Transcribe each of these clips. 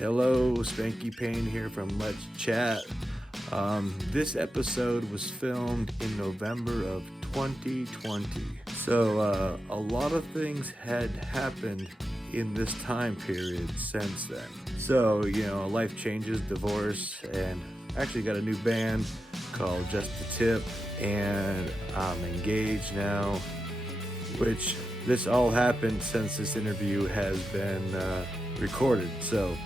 Hello, Spanky Payne here from Let's Chat. This episode was filmed in November of 2020. So a lot of things had happened in this time period since then. So, life changes, divorce, and actually got a new band called Just a Tip, and I'm engaged now, which this all happened since this interview has been recorded. So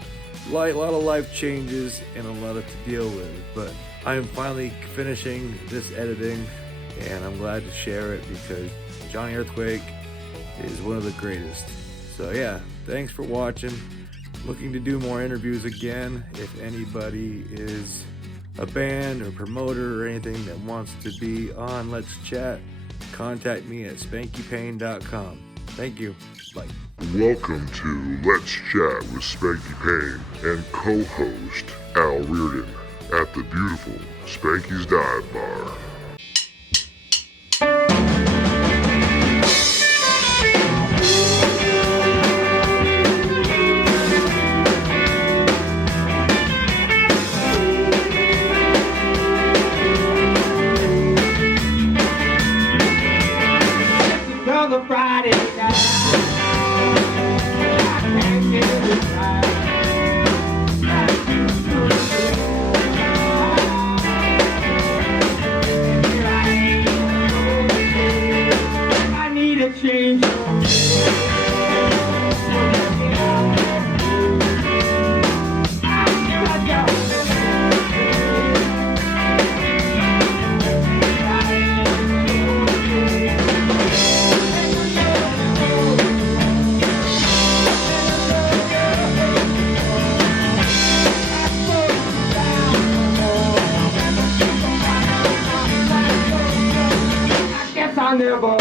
a lot of life changes and a lot to deal with, but I'm finally finishing this editing and I'm glad to share it because Jonee Earthquake is one of the greatest. So yeah, thanks for watching. Looking to do more interviews again. If anybody is a band or promoter or anything that wants to be on Let's Chat, contact me at spankypayne.com. Thank you. Bye. Welcome to Let's Chat with Spanky Payne and co-host Al Reardon at the beautiful Spanky's Dive Bar. Friday night, I can't get it right. I need a change. I never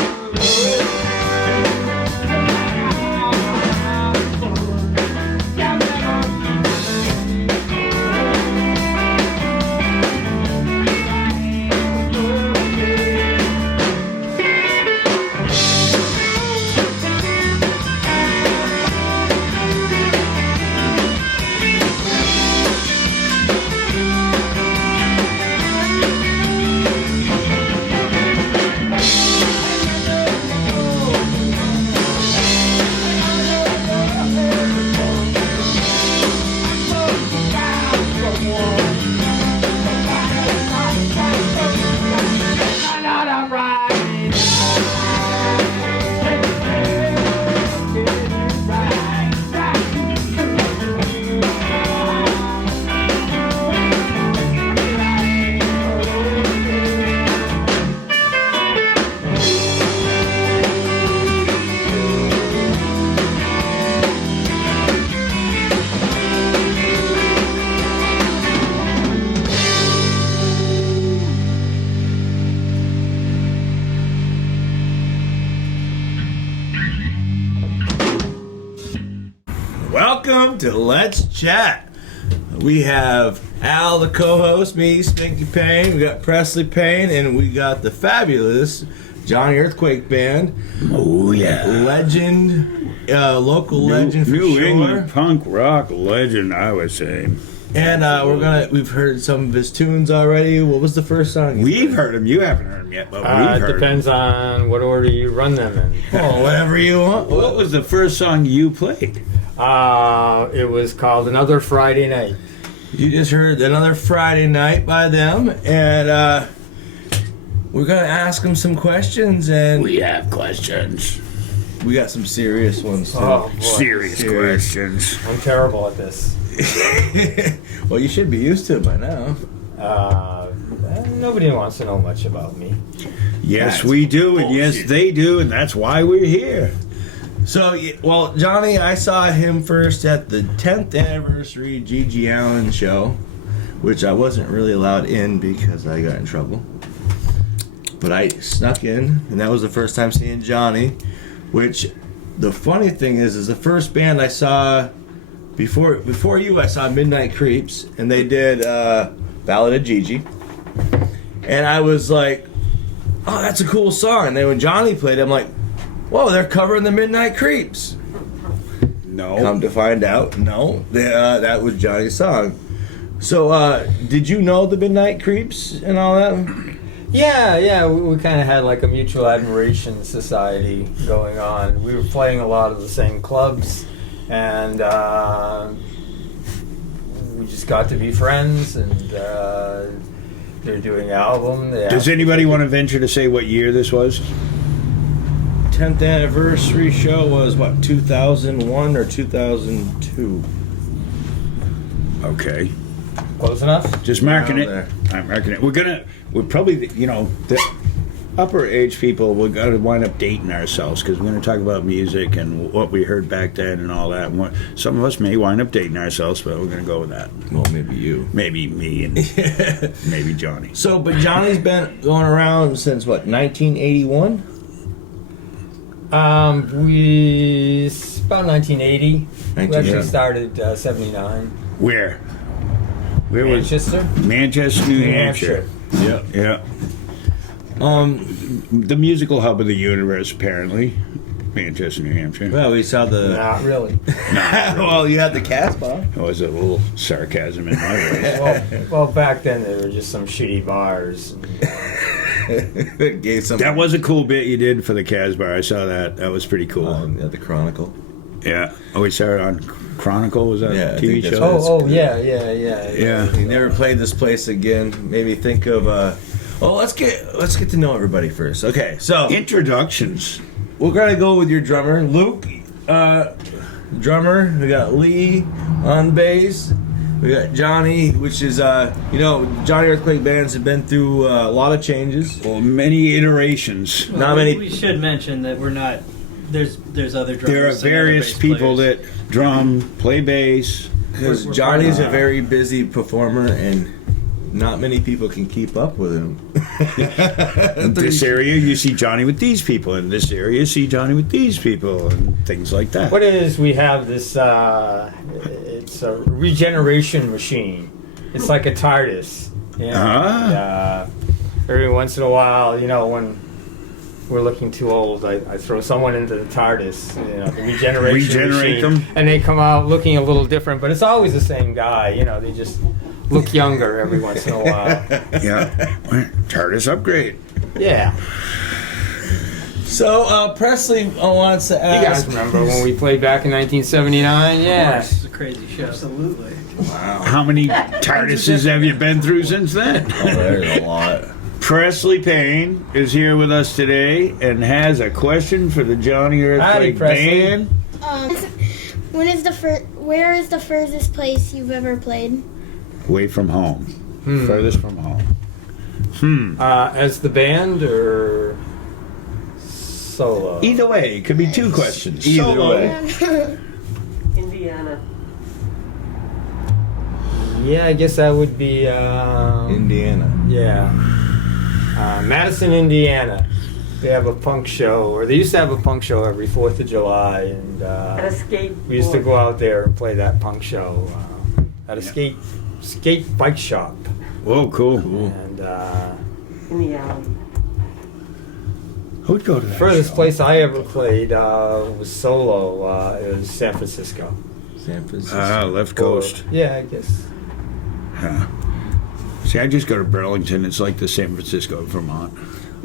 Welcome to Let's Chat. We have Al, the co-host, me, Spanky Payne, we got Presley Payne, and we got the fabulous Jonee Earthquake Band. Oh yeah, legend, local legend for New sure. England punk rock legend, I would say. And we've heard some of his tunes already. What was the first song? We've heard him. You haven't heard him yet, but we've heard depends on what order you run them in. Oh, whatever you want. What was the first song you played? It was called Another Friday Night. You just heard Another Friday Night by them, and we're gonna ask them some questions, and We have questions. we got some serious ones too. Oh, boy. Serious questions. I'm terrible at this. Well, you should be used to it by now. Nobody wants to know much about me. Yes, That's we do, and yes, bullshit. they do, and that's why we're here. So, Jonee, I saw him first at the 10th anniversary G.G. Allen show, which I wasn't really allowed in because I got in trouble. But I snuck in, and that was the first time seeing Jonee, which the funny thing is the first band I saw before you, I saw Midnight Creeps, and they did Ballad of Gigi. And I was like, oh, that's a cool song. And then when Jonee played, I'm like, whoa, they're covering the Midnight Creeps. No. Come to find out, no, that was Johnny's song. So, did you know the Midnight Creeps and all that? Yeah, we kind of had like a mutual admiration society going on. We were playing a lot of the same clubs, and we just got to be friends, and they're doing an album. Does anybody want to venture to say what year this was? 10th anniversary show was, what, 2001 or 2002? Okay. Close enough? Just marking Around it. there. I'm marking it. We're probably, the upper age people, we're going to wind up dating ourselves because we're going to talk about music and what we heard back then and all that. And some of us may wind up dating ourselves, but we're going to go with that. Well, maybe you. Maybe me and maybe Jonee. So, but Johnny's been going around since, what, 1981? About 1980. We 1980. actually started 79. Where? Where was Manchester? Manchester, New Hampshire. Yeah. Yeah. The musical hub of the universe, apparently. Manchester, New Hampshire. Well, we saw the... Not really. Well, you had the Casbah. There was a little sarcasm in my voice. well, back then there were just some shitty bars. Gave some... That was a cool bit you did for the Casbah. I saw that. That was pretty cool. At the Chronicle. Yeah. Oh, we saw it on Chronicle? Was that Yeah, a I TV think that's show? what Yeah. Yeah. He never played this place again. Made me think of... let's get to know everybody first. Okay, so... Introductions. We're gonna go with your drummer, Luke. Drummer. We got Lee on bass. We got Jonee, which is Johnny Earthquake bands have been through a lot of changes. Well, many iterations. Well, Not many- We should mention that we're not. There's other drummers. There are and other various bass people players. that drum, play bass. Because We're Johnny's part a of- very busy performer, and not many people can keep up with him. In this area, you see Johnny with these people. In this area, you see Johnny with these people, and things like that. What it is, we have this, it's a regeneration machine. It's like a TARDIS. Every once in a while, when we're looking too old, I throw someone into the TARDIS, the regeneration Regenerate machine, them? and they come out looking a little different, but it's always the same guy. They just look younger every once in a while. Yeah. TARDIS upgrade. Yeah. So Presley wants to You ask. guys remember when we played back in 1979? Yeah. It's a crazy show. Absolutely. How many TARDISes have you been through since then? Oh, there's a lot. Presley Payne is here with us today and has a question for the Johnny Howdy, Earthquake Presley. Band. Where is the furthest place you've ever played? Away from home. Furthest from home. As the band or solo? Either way, it could be two questions. Either Solo. way. Indiana. Yeah, I guess that would be. Indiana. Yeah. Madison, Indiana. They have a punk show, or they used to have a punk show every 4th of July, and At a skate. we used to go out there and play that punk show at a skate bike shop. Whoa, cool. And In the alley. Who'd go to that furthest show? place I ever played was solo. It was San Francisco. San Francisco. Left coast. Yeah, I guess. Huh. See, I just go to Burlington. It's like the San Francisco of Vermont.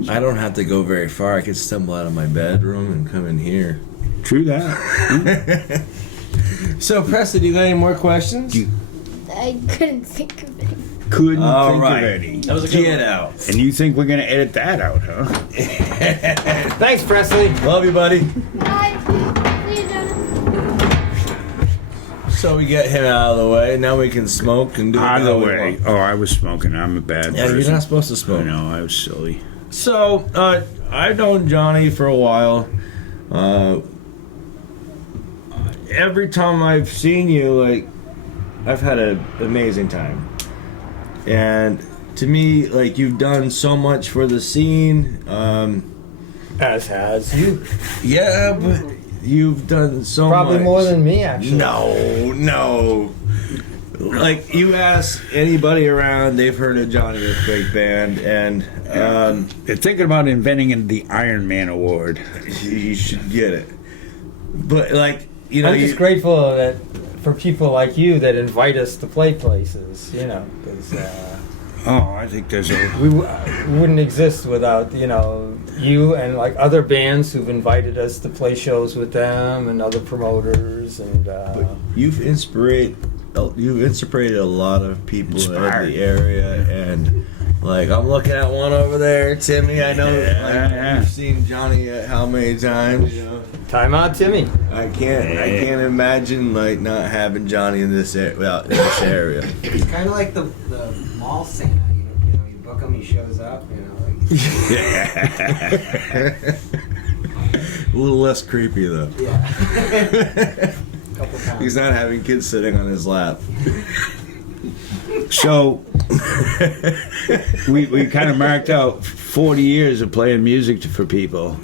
I don't have to go very far. I could stumble out of my bedroom and come in here. True that. So, Presley, do you got any more questions? I couldn't think of it. Couldn't All think right. of any. That was a good Get one. out. And you think we're going to edit that out, huh? Thanks, Presley. Love you, buddy. Bye. See you, Jonah. So we get him out of the way. Now we can smoke and do Out of whatever the we way. want. Oh, I was smoking. I'm a bad Yeah, person. you're not supposed to I smoke. know. I was silly. So, I've known Johnny for a while. Every time I've seen you, I've had an amazing time. And to me, you've done so much for the scene. As has you. Yeah, but you've done so Probably much. more than me, actually. No. You ask anybody around, they've heard of Johnny Earthquake Band, and They're thinking about inventing the Iron Man Award. you should get it. But you know, I'm just grateful that for people like you that invite us to play places, you know, because I think there's a. we wouldn't exist without, you know, you and like other bands who've invited us to play shows with them and other promoters and. You've inspired a lot of people in the area, and like I'm looking at one over there, Timmy. I know you've seen Jonee how many times. You know? Time out, Timmy. I can't imagine like not having Jonee in this area. It's kind of like the mall Santa. You know, you book him, he shows up. You know, A little less creepy though. Yeah. Couple times. He's not having kids sitting on his lap. So we kind of marked out 40 years of playing music for people.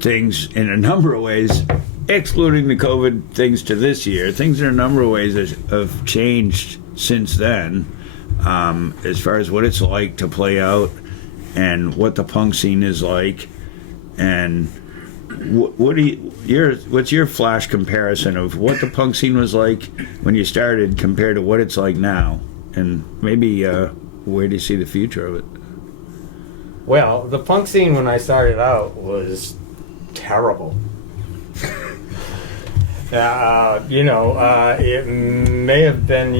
Things in a number of ways, excluding the COVID things to this year, things in a number of ways have changed since then, as far as what it's like to play out and what the punk scene is like. And what's your flash comparison of what the punk scene was like when you started compared to what it's like now, and maybe where do you see the future of it? Well, the punk scene when I started out was terrible. It may have been,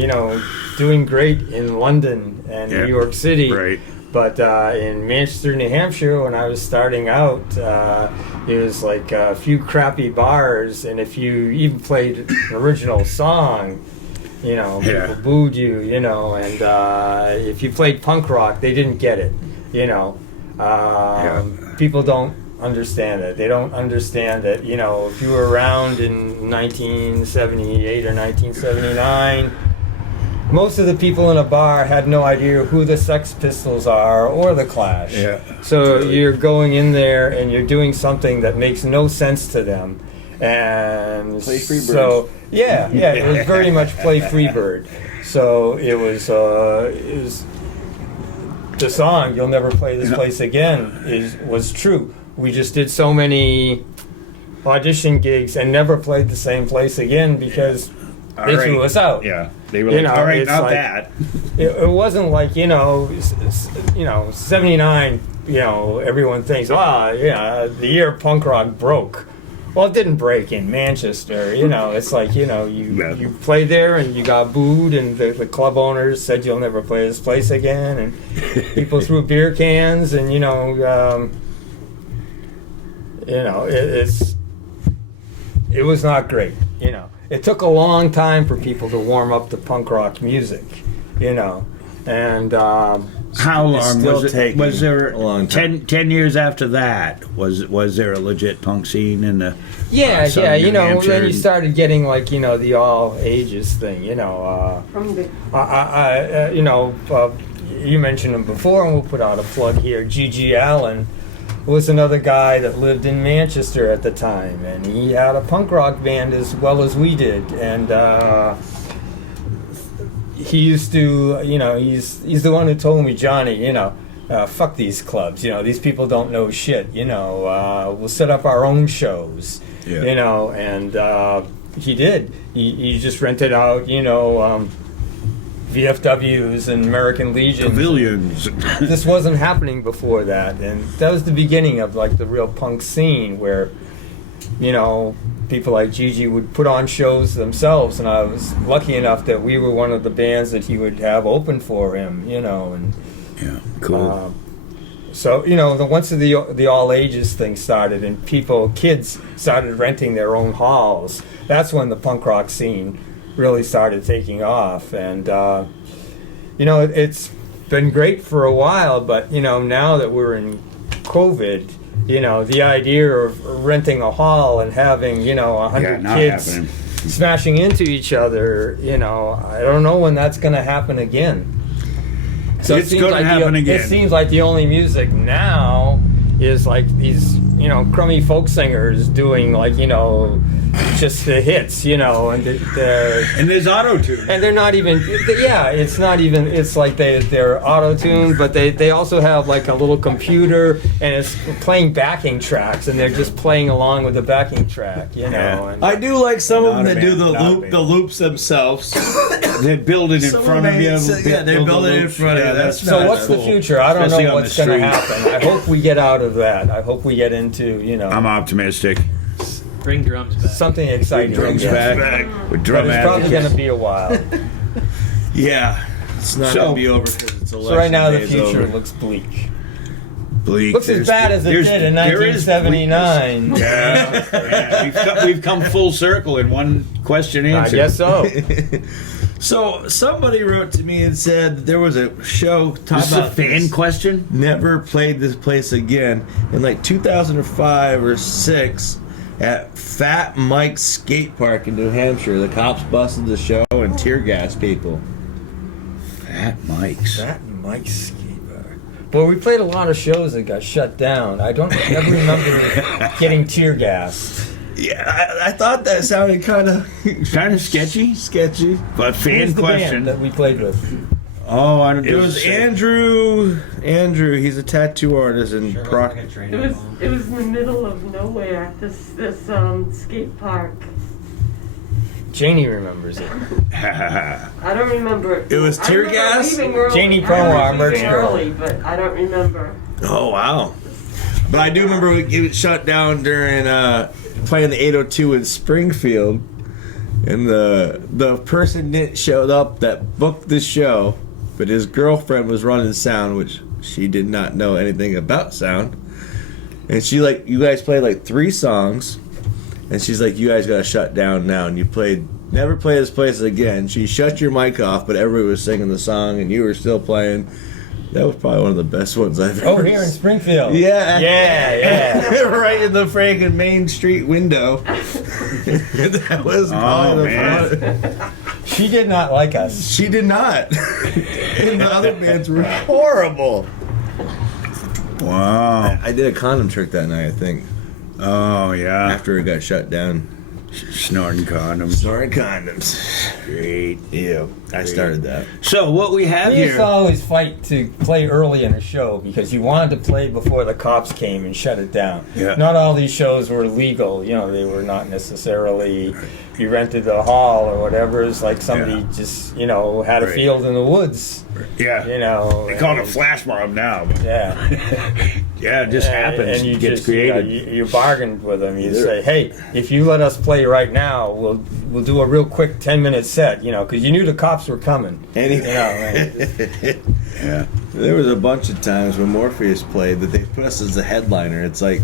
doing great in London and New York City. Right. But in Manchester, New Hampshire, when I was starting out, it was like a few crappy bars, and if you even played an original song, people booed you, and if you played punk rock, they didn't get it, People don't understand it. They don't understand that, if you were around in 1978 or 1979, most of the people in a bar had no idea who the Sex Pistols are or the Clash. Yeah. So you're going in there and you're doing something that makes no sense to them. And Play Freebird. so, it was very much play Freebird. So it was the song "You'll Never Play This Place Again" was true. We just did so many audition gigs and never played the same place again because they threw us out. Yeah, they were like, all right, not like, that. It wasn't like, 79, everyone thinks, the year punk rock broke. Well, it didn't break in Manchester, it's like, you played there and you got booed and the club owners said you'll never play this place again, and people threw beer cans and, it was not great, It took a long time for people to warm up to punk rock music, and how long was it? taking Was there a long time. 10 years after that? Was there a legit punk scene in the? Southern New Hampshire? Then you started getting like the all ages thing, From the you mentioned him before, and we'll put out a plug here. G.G. Allen was another guy that lived in Manchester at the time, and he had a punk rock band as well as we did, and he used to, he's the one who told me, Johnny, fuck these clubs, these people don't know shit, we'll set up our own shows, and he did. He just rented out, VFWs and American Legion. Pavilions. This wasn't happening before that, and that was the beginning of like the real punk scene where, people like Gigi would put on shows themselves, and I was lucky enough that we were one of the bands that he would have open for him, and Yeah, cool. so once the all ages thing started and kids started renting their own halls, that's when the punk rock scene really started taking off, and it's been great for a while, but now that we're in COVID, the idea of renting a hall and having 100 kids happening. smashing into each other, I don't know when that's going to happen again. So It's gonna happen again. It seems like the only music now is like these crummy folk singers doing like just the hits, and And there's auto-tune. and they're not even. Yeah, it's not even. It's like they're auto-tuned, but they also have like a little computer, and it's playing backing tracks, and they're just playing along with the backing track, Yeah. And, I do like some of them Not a that do band, not a band. the loops themselves. They build it in Some front of you. yeah, they build it in front of you. That's so not what's the cool. future? I don't Especially know on what's the going to street. happen. I hope we get out of that. I hope we get into I'm optimistic. Bring drums back. something exciting. Drums again. back. With But drum it's probably going advocates. to be a while. Yeah, it's not So- gonna be over because it's election So right now the day is future over. looks bleak. Bleak. Looks as There's- bad as it there's- did in there is 1979. bleakness. Yeah. We've come full circle in one question I answer. guess so. So somebody wrote to me and said that there was a show This talking is a about fan question? never played this place again in like 2005 or 6 at Fat Mike's skate park in New Hampshire. The cops busted the show and tear gas people. Fat Mike's. That Mike's skate bar. Boy, we played a lot of shows that got shut down. I don't ever remember getting tear gassed. Yeah, I thought that sounded kind of Kind of sketchy, sketchy. but Who's fan the question. band that we played with? Oh, I don't It was Andrew. Andrew, he's a tattoo artist in Sure looks Proc. like a training It was bomb. it was in the middle of nowhere. This skate park. Janie remembers it. I don't remember. It was I tear remember gas? leaving early. Janie I Promo, remember our merch leaving girl. early, but I don't remember. Oh wow! But I do remember it shut down during playing the 802 in Springfield, and the person didn't show up that booked the show, but his girlfriend was running sound, which she did not know anything about sound, and she you guys played like 3 songs, and she's like, you guys gotta shut down now, and you never play this place again. She shut your mic off, but everybody was singing the song, and you were still playing. That was probably one of the best ones I've ever Over here in Springfield. Yeah. Yeah. Right in the friggin' Main Street window. That was probably the man. fun. She did not like us. She did not. And the other bands were horrible. Wow. I did a condom trick that night, I think, Oh, yeah. after it got shut down. Snorting condoms. Snorting condoms. Great. Yeah, I started that. So, what we have We used to here. always fight to play early in a show because you wanted to play before the cops came and shut it down. Yeah. Not all these shows were legal. They were not necessarily. You rented the hall or whatever. It's like somebody Yeah. just had a Right. field in the woods. Yeah. They They call it a flash mob now. But Yeah. yeah, it just happens. And you It gets just, created. you bargained with them. You say, hey, if you let us play right now, we'll do a real quick 10-minute set, because you knew the cops were coming. Yeah. There was a bunch of times when Morpheus played that they put us as a headliner. It's like,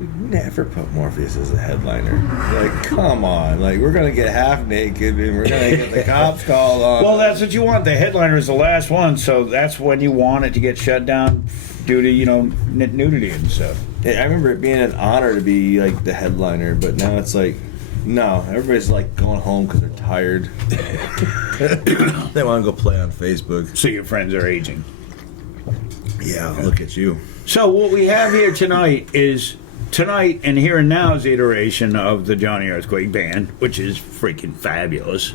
we never put Morpheus as a headliner. Like, come on. Like, we're going to get half naked and we're going to get the cops called on. Well, that's what you want. The headliner is the last one, so that's when you want it to get shut down due to, nudity and stuff. I remember it being an honor to be, like, the headliner, but now it's like, no, everybody's, like, going home because they're tired. They want to go play on Facebook. So your friends are aging. Yeah, look at you. So what we have here tonight is tonight and here and now's iteration of the Jonee Earthquake Band, which is freaking fabulous.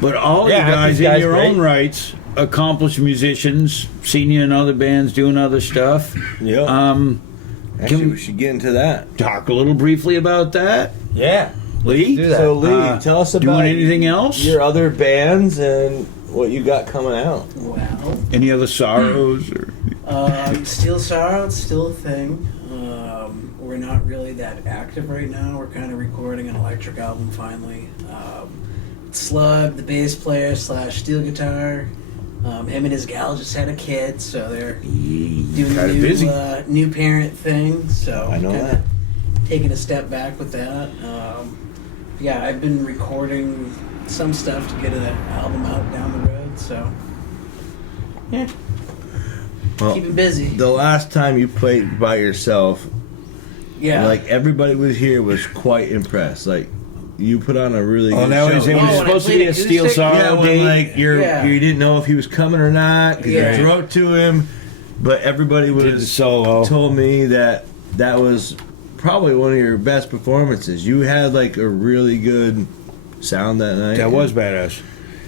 But all Yeah, you guys these in guys your great. own rights, accomplished musicians, seen you in other bands doing other stuff. Yeah. Actually, can- we should get into that. Talk a little briefly about that, Yeah. Lee. do that. So, Lee, tell us about doing anything else? your other bands and what you got coming out. Well, Any other sorrows? Or Steel Sorrow, it's still a thing. We're not really that active right now. We're kind of recording an electric album finally. Slug, the bass player / steel guitar, him and his gal just had a kid, so they're doing Kinda the new, busy. new parent thing. So I know kinda that. taking a step back with that. Yeah, I've been recording some stuff to get an album out down the road. So yeah, Well, keep it busy. the last time you played by yourself, Yeah, like everybody was here was quite impressed. Like you put on a really good that was show. it. Oh, Was when I supposed to played be a Steel acoustic? Sorrow Yeah, when date. like Yeah. you didn't know if he was coming or not because Yeah. you wrote to him, but everybody Did the was solo. told me that was probably one of your best performances. You had like a really good sound that night. That was badass.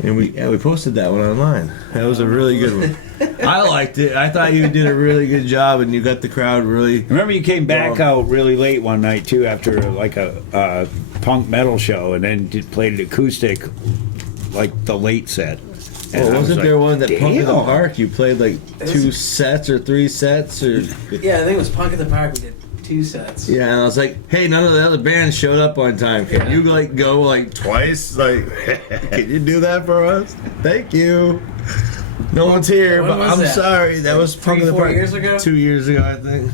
And we posted that one online. That was a really good one. I liked it. I thought you did a really good job, and you got the crowd really. Remember, you came back out really late one night too, after like a punk metal show, and then played it acoustic, like the late set. Well, wasn't there one that Punk in the Park? You played like 2 sets or 3 sets, or Yeah, I think it was Punk in the Park. We did 2 sets. yeah. And I was like, hey, none of the other bands showed up on time. Can you like go like twice? Like, can you do that for us? Thank you. No one's here, When but was I'm that? sorry. That was Punk in the 3-4 Park. years ago? 2 years ago, I think.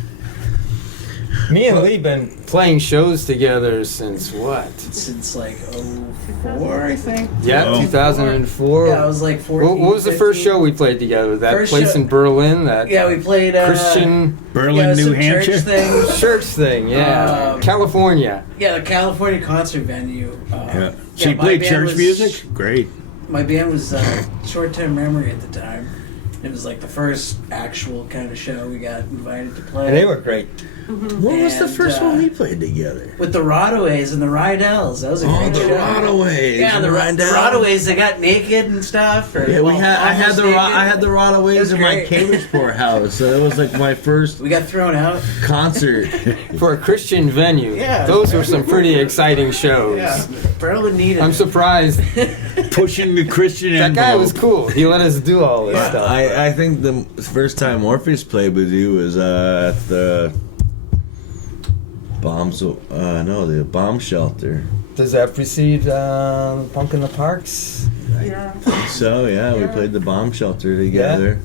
Me and Lee been Playing shows together since what? Since like 04, I think. Yeah, Oh. 2004. Yeah, I was like 14. What was the first 15. show we played together? That First place show- in Berlin? That Yeah, we played Christian Berlin, yeah, New some Hampshire. church thing. church thing, yeah. California. Yeah, the California concert venue. Yeah. So you my played band church was- music? Great. My band was Short Term Memory at the time. It was like the first actual kind of show we got invited to play. they were great. What was the And, first one we played together? with the Rodaways and the Rydells. That was a great the show. Rodaways. Yeah, the Rodaways. They got naked and stuff. Or, Yeah, well, I had almost the naked. I had the It Rodaways was in my great. Cambridgeport house. So it was like my first We got thrown out. concert. For a Christian venue. Yeah. Those were some pretty exciting shows. Yeah, Berlin needed. I'm it. surprised. Pushing the Christian That guy was envelope. cool. He let us do all this stuff. I think the first time Morpheus played with you was at the the bomb shelter. Does that precede Punk in the Parks? Yeah. So yeah, we played the bomb shelter together.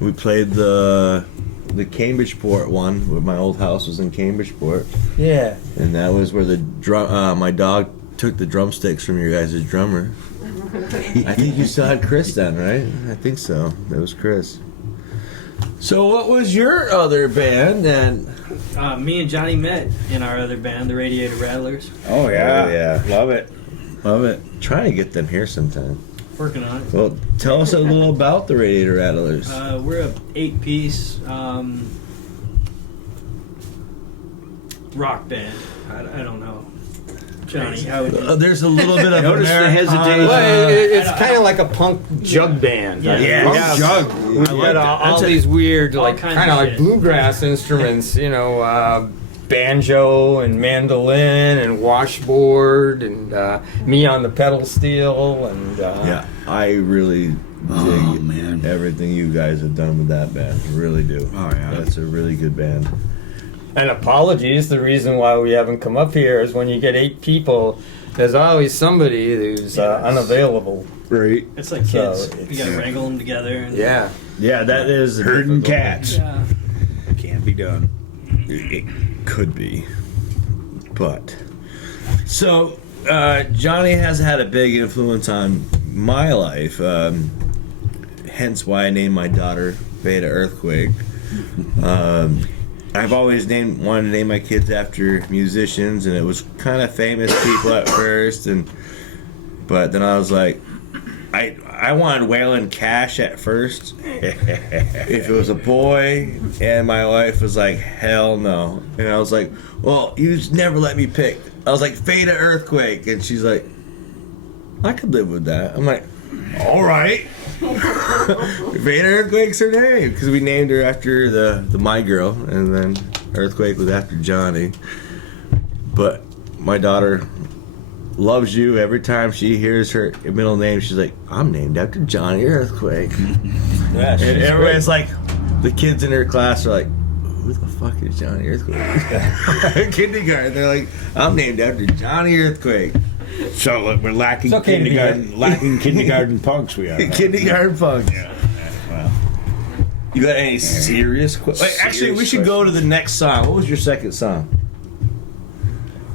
We played the Cambridgeport one, where my old house was in Cambridgeport, Yeah. and that was where the my dog took the drumsticks from your guys' drummer. I think you still had Chris then, right? I think so. That was Chris. So what was your other band then? Me and Jonee met in our other band, the Radiator Rattlers. Oh yeah, Oh, yeah. love it. Love it. Trying to get them here sometime. Working on it. Well, tell us a little about the Radiator Rattlers. We're a 8-piece rock band. I don't know. Jonee, how would you... There's a little bit of Notice the Americana. hesitation. Well, it's kind of like a punk jug band. Yeah. Punk Jug. We've got all these weird, like kinds kind of of like shit. bluegrass instruments, Banjo and mandolin and washboard and me on the pedal steel and Yeah, I really dig man. everything you guys have done with that band. Really do. Oh, yeah. That's a really good band. And apologies, the reason why we haven't come up here is when you get 8 people, there's always somebody who's unavailable. Right. It's like So kids. You gotta wrangle them together. And, Yeah. Yeah, that is Herding difficult. cats. Yeah. Can't be done. It could be, but so Jonee has had a big influence on my life. Hence why I named my daughter Beta Earthquake. I've always wanted to name my kids after musicians, and it was kind of famous people at first, but then I was like, I wanted Waylon Cash at first. If it was a boy, and my wife was like, hell no. And I was like, well, you just never let me pick. I was like, Beta Earthquake, and she's like, I could live with that. I'm like, all right. Beta Earthquake's her name because we named her after the My Girl, and then Earthquake was after Jonee. But my daughter loves you. Every time she hears her middle name, she's like, I'm named after Jonee Earthquake. Yeah, And she's everybody's like, the kids in her class are like, who the fuck is Jonee Earthquake? Kindergarten, they're like, I'm named after Jonee Earthquake. So look, we're lacking It's okay to be kindergarten punks. We are. Kindergarten punk. Well, You got any serious questions? Actually, we should go to the next song. What was your second song?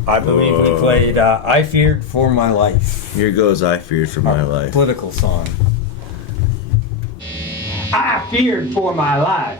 I believe we played I Feared for My Life. Here goes I Feared for My Our Life. Political song. I feared for my life.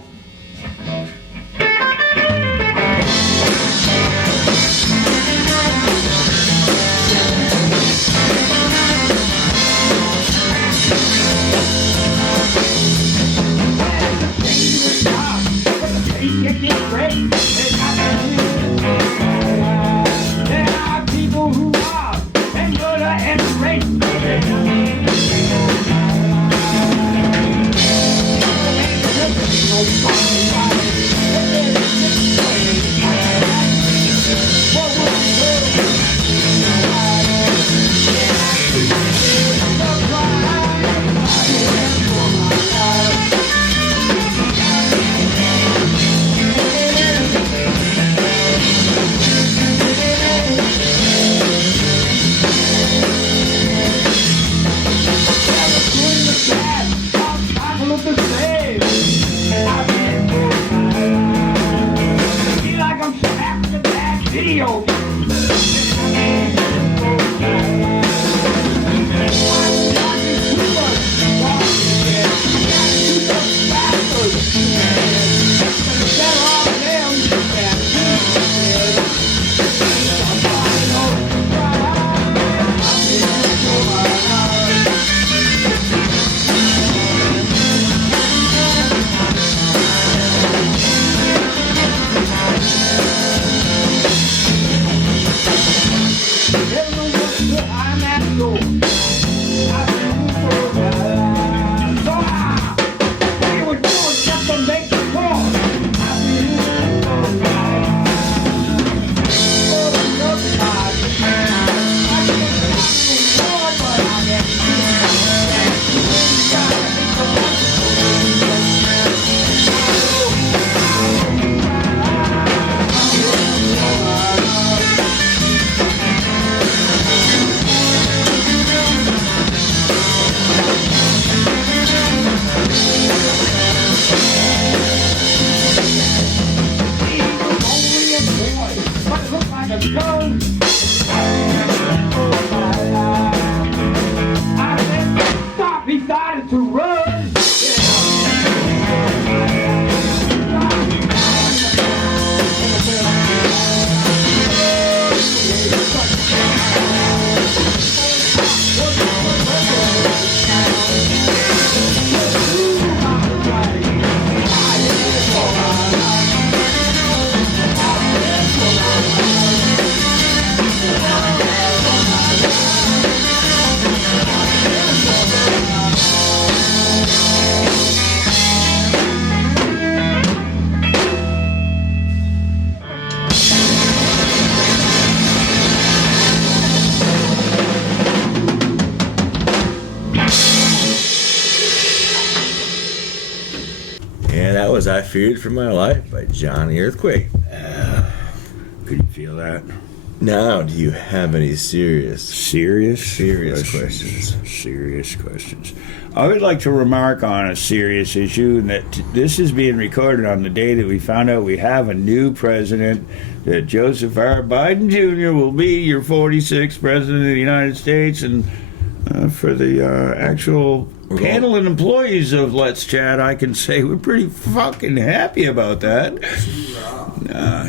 was I Feared for My Life by Johnny Earthquake. Could you feel that? Now, do you have any serious questions? Serious questions. I would like to remark on a serious issue that this is being recorded on the day that we found out we have a new president, that Joseph R. Biden Jr. will be your 46th president of the United States. And for the actual panel and employees of Let's Chat, I can say we're pretty fucking happy about that.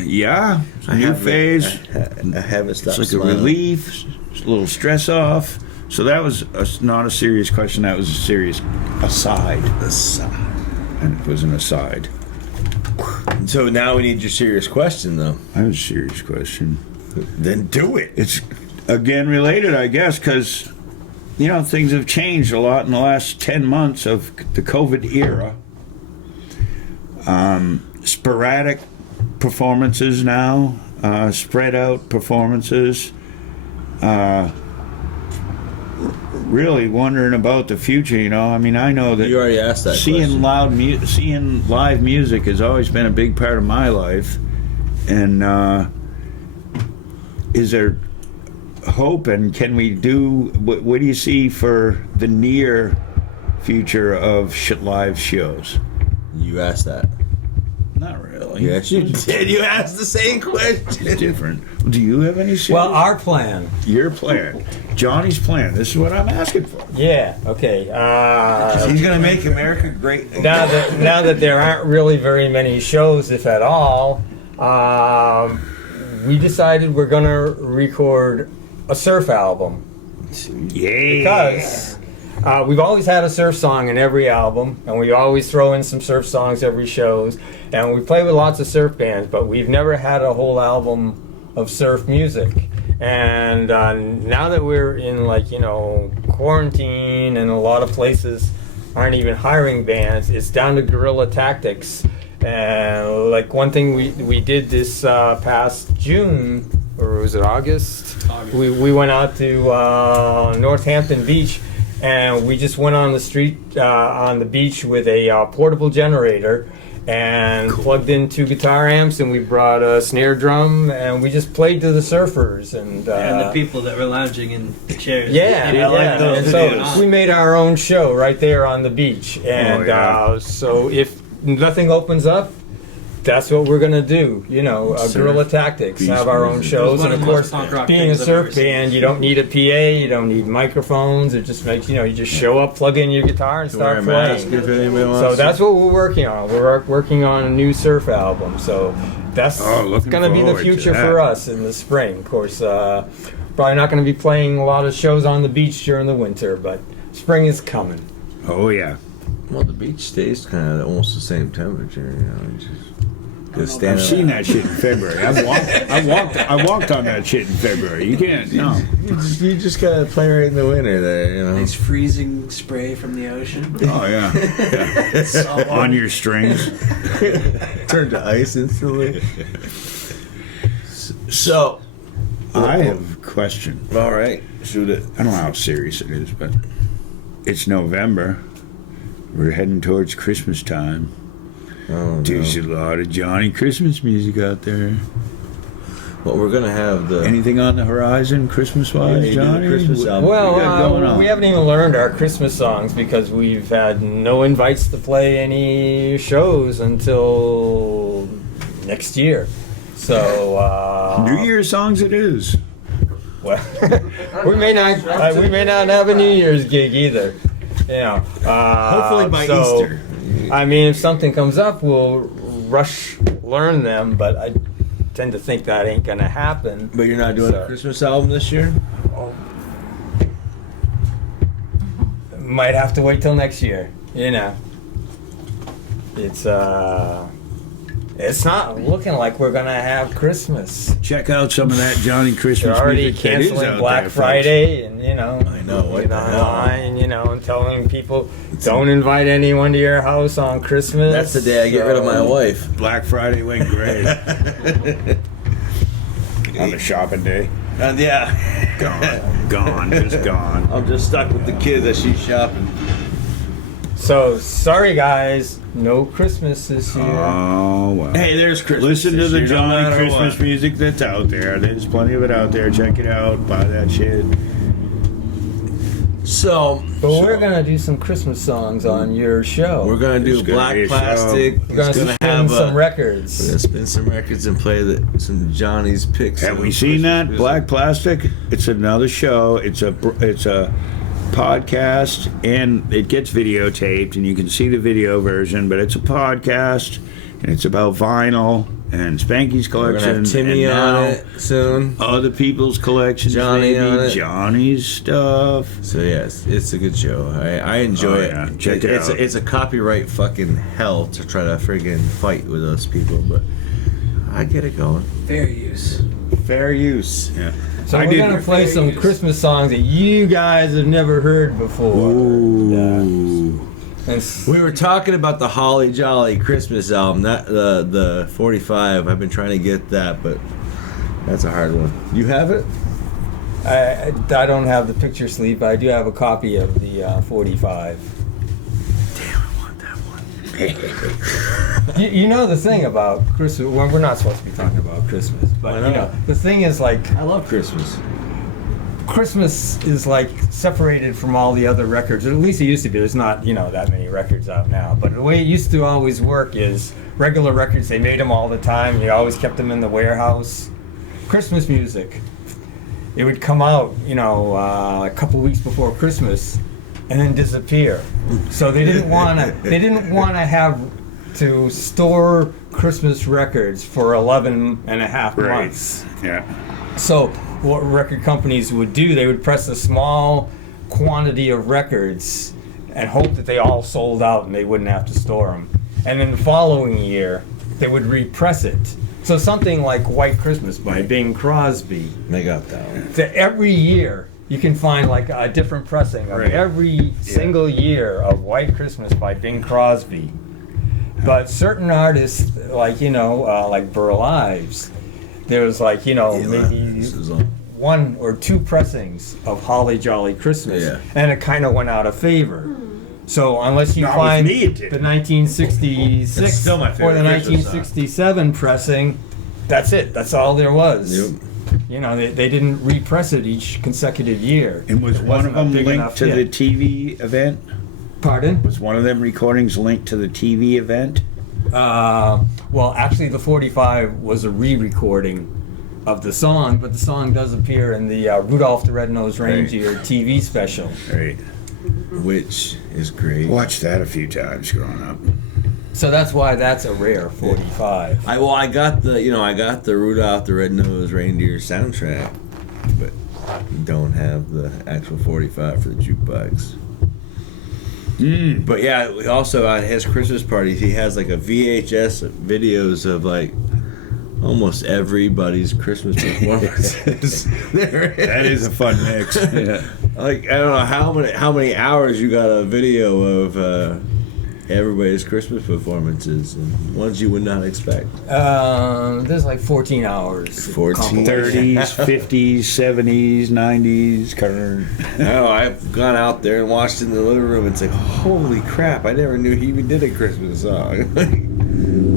Yeah, new phase. I haven't stopped. It's like a relief, a little stress off. So that was not a serious question. That was a serious aside. And it was an aside. So now we need your serious question, though. I have a serious question. Then do it. It's again related, I guess, because things have changed a lot in the last 10 months of the COVID era. Sporadic performances now, spread out performances. Really wondering about the future. I mean, I know that you already asked that seeing live music has always been a big part of my life. And is there hope, and can we do? What do you see for the near future of live shows? You asked that. Not really. Yes, you did. You asked the same question. It's different. Do you have any serious? Well, our plan. Your plan. Johnny's plan. This is what I'm asking for. Yeah, okay. He's going to make America great again. Now that there aren't really very many shows, if at all, we decided we're going to record a surf album. Yeah. Because we've always had a surf song in every album, and we always throw in some surf songs every shows, and we play with lots of surf bands, but we've never had a whole album of surf music. And now that we're in quarantine and a lot of places aren't even hiring bands, it's down to guerrilla tactics. And one thing we did this past June, or was it August? We went out to Northampton Beach, and we just went on the street on the beach with a portable generator and plugged in 2 guitar amps, and we brought a snare drum, and we just played to the surfers and the people that were lounging in the chairs. And so we made our own show right there on the beach, and so if nothing opens up, that's what we're gonna do. Guerrilla tactics. Have our own shows, and of course, being a surf band, you don't need a PA, you don't need microphones. It just makes you just show up, plug in your guitar, and start playing. So that's what we're working on. We're working on a new surf album. So that's gonna be the future for us in the spring. Of course, probably not gonna be playing a lot of shows on the beach during the winter, but spring is coming. Oh yeah. Well, the beach stays kind of almost the same temperature. I've seen that shit in February. I walked on that shit in February. You can't. No. You just gotta play right in the winter there. Nice freezing spray from the ocean. Oh yeah. On your strings. Turn to ice instantly. So, I have a question. All right, shoot it. I don't know how serious it is, but it's November. We're heading towards Christmas time. Oh, There's a lot of Johnny Christmas music out there. Well, we're gonna have anything on the horizon, Christmas-wise, Johnny? Christmas album. Well, we haven't even learned our Christmas songs because we've had no invites to play any shows until next year. So New Year's songs it is. Well, we may not have a New Year's gig either. Hopefully by Easter. I mean, if something comes up, we'll learn them, but I tend to think that ain't gonna happen. But you're not doing a Christmas album this year? Might have to wait till next year. It's not looking like we're gonna have Christmas. Check out some of that Johnny Christmas They're already music canceling Black Friday, and I know what the hell. online, and telling people don't invite anyone to your house on Christmas. That's the day I get rid of my wife. Black Friday went great. On the shopping day. Yeah. Gone, just gone. I'm just stuck with the kids as she's shopping. So sorry guys, no Christmas this year. Oh, well. Hey, there's Christmas. Listen to this the year, no Jonee matter Christmas what. music that's out there. There's plenty of it out there. Check it out. Buy that shit. So, But we're gonna do some Christmas songs on your show. we're gonna do It's gonna Black be a Plastic. We're gonna It's gonna spin have some we're records. gonna spin some records and play some Johnny's picks. Have of we seen Christmas that? music. Black Plastic? It's another show. It's a podcast, and it gets videotaped, and you can see the video version, but it's a podcast, and it's about vinyl and Spanky's We're collection. gonna have Timmy and on now it soon. Other people's collections, Johnny maybe on it. Johnny's stuff. So yes, it's a good show. I enjoy Oh, it. yeah. Check it it's out. it's a copyright fucking hell to try to friggin' fight with those people, but I get it going. Fair use. Fair use. Yeah. So I we're did- gonna play some Christmas songs that you guys have never heard before. Ooh. We were talking about the Holly Jolly Christmas album, not the 45. I've been trying to get that, but that's a hard one. You have it? I don't have the picture sleeve, but I do have a copy of the 45. Damn, I want that one. You know the thing about Christmas. Well, we're not supposed to be talking about Christmas, but Why you not? know the thing is like I love Christmas. Christmas is like separated from all the other records. Or at least it used to be. There's not that many records out now. But the way it used to always work is regular records. They made them all the time. They always kept them in the warehouse. Christmas music. It would come out, a couple weeks before Christmas, and then disappear. So they didn't want to. They didn't want to have to store Christmas records for 11 and a half months. Yeah. So what record companies would do, they would press a small quantity of records and hope that they all sold out and they wouldn't have to store them. And then the following year, they would repress it. So something like White Christmas by Bing Crosby. They got that one. That every year you can find like a different pressing of every single year of White Christmas by Bing Crosby. But certain artists, like Burl Ives, there was maybe one or two pressings of Holly Jolly Christmas, and it kind of went out of favor. So unless you Not find with me, it did. the 1966 It's still my or favorite the Christmas song. 1967 pressing, that's it. That's all there was. Yep. They didn't repress it each consecutive year. And was It one wasn't of a them big linked enough to the hit. TV event? Pardon? Was one of them recordings linked to the TV event? Well, actually, the 45 was a re-recording of the song, but the song does appear in the Rudolph the Red-Nosed Reindeer TV special. Right. Which is great. Watched that a few times growing up. So that's why that's a rare 45. I got the Rudolph the Red-Nosed Reindeer soundtrack, but don't have the actual 45 for the jukebox. But yeah, also at his Christmas parties, he has like a VHS videos of like almost everybody's Christmas performances. That is a fun mix. Yeah. Like I don't know how many hours you got a video of everybody's Christmas performances and ones you would not expect. There's like 14 hours. 14. 30s, 50s, 70s, 90s, current. No, I've gone out there and watched it in the living room and it's like, holy crap! I never knew he even did a Christmas song.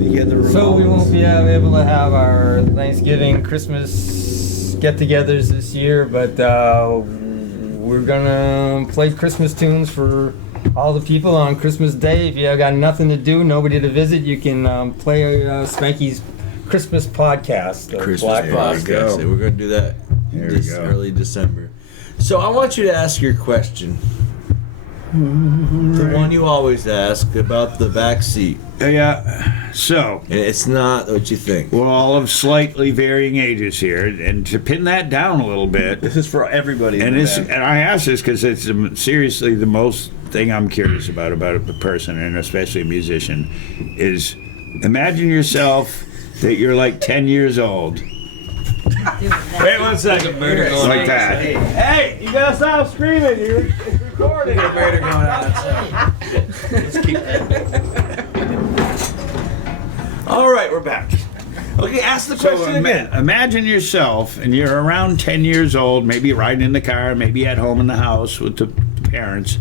He had the So we won't Ramones. be able to have our Thanksgiving, Christmas get-togethers this year, but we're gonna play Christmas tunes for all the people on Christmas Day. If you have got nothing to do, nobody to visit, you can play Spanky's Christmas podcast. of Christmas Black podcast. go. So we're gonna do that There we go. early December. So I want you to ask your question. The one you always ask about the back seat. Yeah. So, And it's not what you think. we're all of slightly varying ages here, and to pin that down a little bit, This is for everybody. and I ask this because it's seriously the most thing I'm curious about a person, and especially a musician, is imagine yourself that you're like 10 years old. Wait 1 second. Like that. Hey, you gotta stop screaming. You're recording. Murder going on outside. Let's keep All right, we're back. Okay, ask the So question again. imagine yourself, and you're around 10 years old, maybe riding in the car, maybe at home in the house with the parents.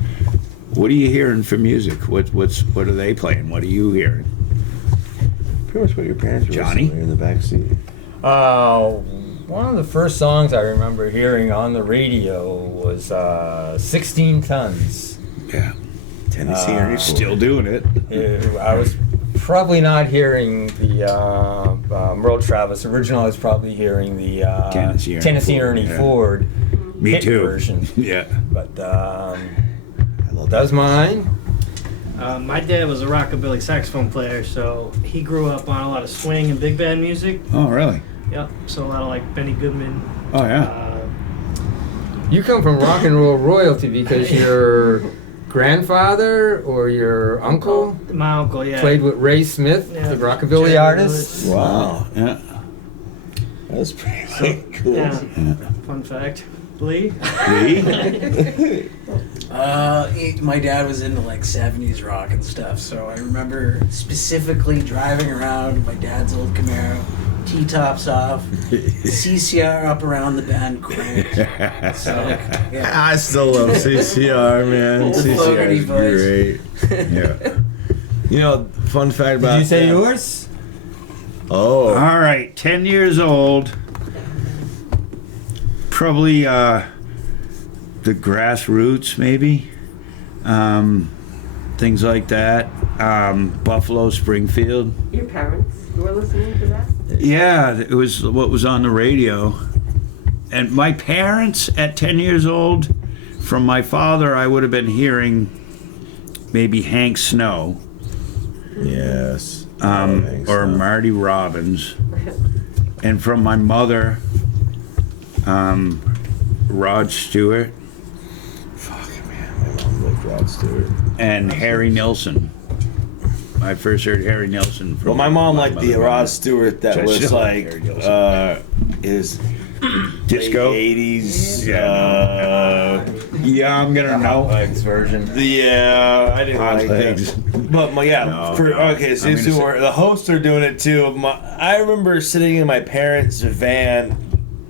What are you hearing for music? What are they playing? What are you hearing? Pretty much what your parents were Johnny? listening in the back seat. One of the first songs I remember hearing on the radio was 16 Tons. Yeah. Tennessee Ernie Ford. Still doing it. I was probably not hearing the Merle Travis original. I was probably hearing the Tennessee Ernie Ford Me hit too. version. Yeah. But that was mine. My dad was a rockabilly saxophone player, so he grew up on a lot of swing and big band music. Oh, really? Yep. So a lot of like Benny Goodman. Oh, yeah. You come from rock and roll royalty because your grandfather or your uncle My uncle, yeah. played with Ray Smith, Yeah. the rockabilly Jerry artist. Lewis. Wow. Yeah. That's pretty cool. Yeah. Fun fact. Lee? Lee? My dad was into like 70s rock and stuff, so I remember specifically driving around my dad's old Camaro, T-tops off, CCR up around the bend, cranked. So, yeah. I still love CCR, man. Old CCR Fogarty is voice. great. Yeah. You know, fun fact about Did you say that- yours? Oh. All right, 10 years old. Probably the Grassroots, maybe. Things like that. Buffalo, Springfield. Your parents were listening to that? Yeah, it was what was on the radio. And my parents at 10 years old, from my father, I would have been hearing maybe Hank Snow. Yes. Or Marty Robbins. And from my mother, Rod Stewart. Fuck, man. My mom loved Rod Stewart. And Harry Nilsson. I first heard Harry Nilsson from Well, my mom liked the mother. Rod Stewart that Just was like like Harry Nilsson. his Disco? late 80s. Yeah, I'm gonna know. Legs version. Yeah, I didn't Hot like legs. that. But yeah, No, for, no. okay, so I'm these gonna two were, the hosts are doing it too. I remember sitting in my parents' van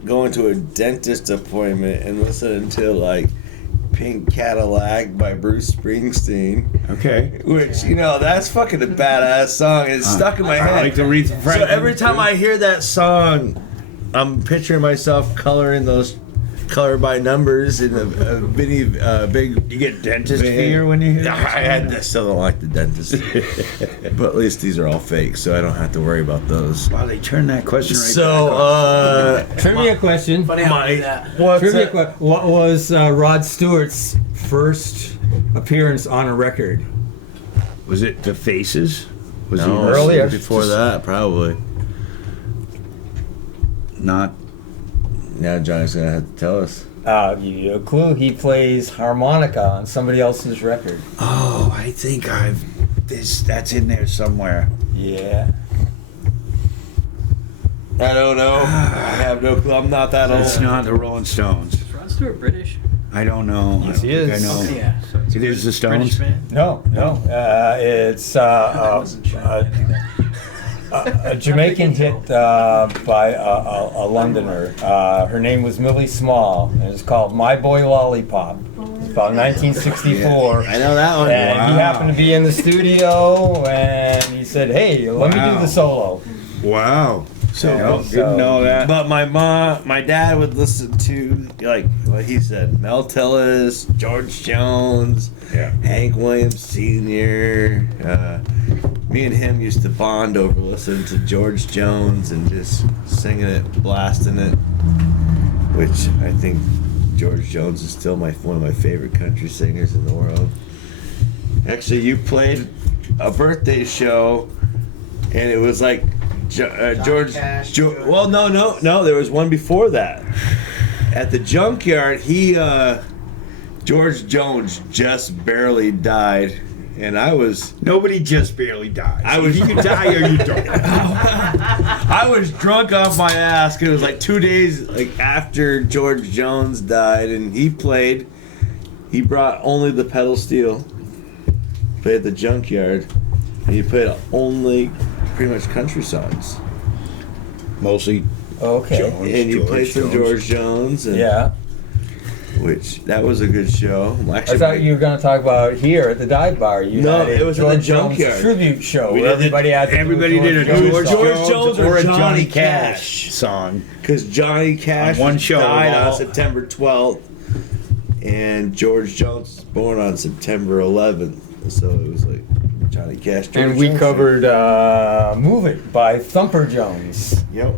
going to a dentist appointment and listening to like Pink Cadillac by Bruce Springsteen. Okay. Which, you know, that's fucking a badass song. It's stuck in my head. I like the Aretha So Franklin. every time I hear that song, I'm picturing myself coloring those color by numbers in a big. You get dentist van. fear when you hear that? I still don't like the dentist. But at least these are all fake, so I don't have to worry about those. Wow, they turned that question right back on. Trivia question. Funny how I did that. What was Rod Stewart's first appearance on a record? Was it The Faces? Was No, earlier? before that, probably. Not. Now Johnny's gonna have to tell us. I'll give you a clue. He plays harmonica on somebody else's record. Oh, I think that's in there somewhere. Yeah. I don't know. I have no clue. I'm not that old. It's not the Rolling Stones. Is Rod Stewart British? I don't know. Yes, he I don't think is. I know. Yeah. So it's It is the British Stones? band? No. It's a Jamaican hit by a Londoner. Her name was Millie Small. And it's called My Boy Lollipop. It's about 1964. I know that one. And he Wow. happened to be in the studio, and he said, "Hey, let me do Wow. the solo." Wow. So- Didn't know that. But my dad would listen to, like he said, Mel Tillis, George Jones, Yeah. Hank Williams Sr. Me and him used to bond over listening to George Jones and just singing it, blasting it. Which I think George Jones is still one of my favorite country singers in the world. Actually, you played a birthday show, and it was like George. Cash, Well, no. There was one before that. At the junkyard, George Jones just barely died, and I was. Nobody just barely dies. I was. You can die or you don't. I was drunk off my ass. 'Cause it was like 2 days after George Jones died, and he played. He brought only the pedal steel. Played at the junkyard, and he played only pretty much country songs. Mostly Okay. Jones. And you played some Jones. George Jones. And Yeah. which that was a good show. I thought you were going to talk about here at the dive bar. You No, had a it was in the George Jones junkyard. tribute show We where did everybody had to Everybody do did a George George Jones or a Johnny Johnny Cash Cash song. Because Johnny Cash On one show, died all- on September 12th, and George Jones was born on September 11th. So it was like Johnny Cash. George And we Jones. covered Move It by Thumper Jones. Yep.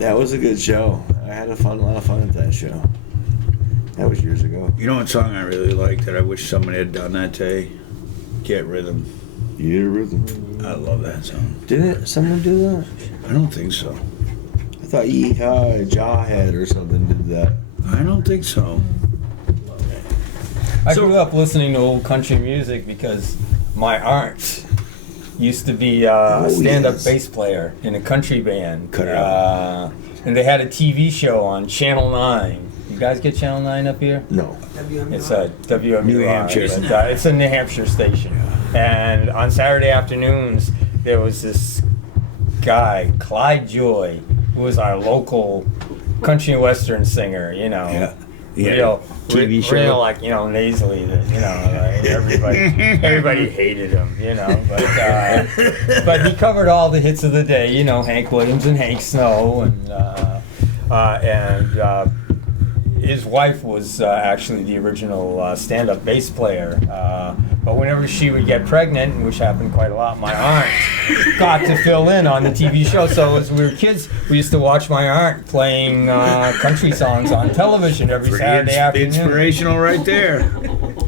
That was a good show. I had a lot of fun at that show. That was years ago. You know what song I really like that I wish somebody had done that day? Get Rhythm. Get Rhythm. I love that song. Didn't someone do that? I don't think so. I thought Yeehaw Jawhead or something did that. I don't think so. I grew up listening to old country music because my aunt used to be a stand-up bass player in a country band. Cut it out. And they had a TV show on Channel 9. You guys get Channel 9 up here? No. It's a WMUR. New Hampshire. It's a New Hampshire station. And on Saturday afternoons, there was this guy, Clyde Joy, who was our local country and western singer, you know. Yeah. Real, TV show. real, like, you know, nasally, you know, like everybody hated him, you know, but he covered all the hits of the day, you know, Hank Williams and Hank Snow, and his wife was actually the original stand-up bass player, but whenever she would get pregnant, which happened quite a lot, my aunt got to fill in on the TV show. So as we were kids, we used to watch my aunt playing country songs on television every Saturday afternoon. Inspirational right there.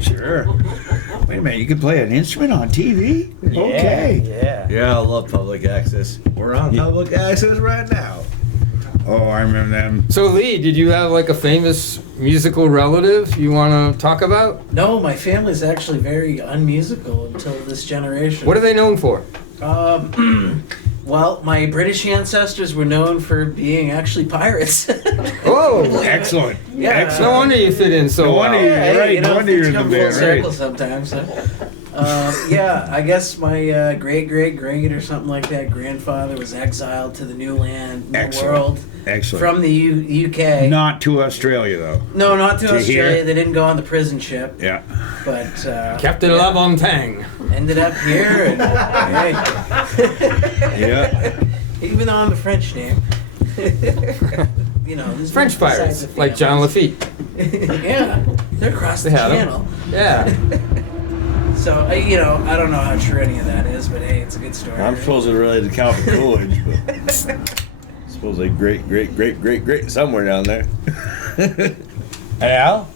Sure. Wait a minute, you can play an instrument on TV? Yeah, Okay. yeah. Yeah, I love public access. We're on public access right now. Oh, I remember them. So Lee, did you have like a famous musical relative you want to talk about? No, my family's actually very unmusical until this generation. What are they known for? Well, my British ancestors were known for being actually pirates. Oh, Excellent. Yeah. Excellent. no wonder you fit in so No well. wonder you- right, you know, no wonder things you're in come the full band, circle right. sometimes. Yeah, I guess my great or something like that grandfather was exiled to the new land, new Excellent. world, Excellent. from the UK. Not to Australia, though. No, not to To Australia. here? They didn't go on the prison ship, Yeah. but Captain La Montagne. ended up here. And, hey, Yeah. even though I'm a French name, you know, this French is besides pirates, the like John families. Lafitte. Yeah, they're across the They had 'em. channel. Yeah. So, you know, I don't know how true any of that is, but hey, it's a good story. I'm right? supposed to relate to Calvin Coolidge, but supposedly great somewhere down there. Al?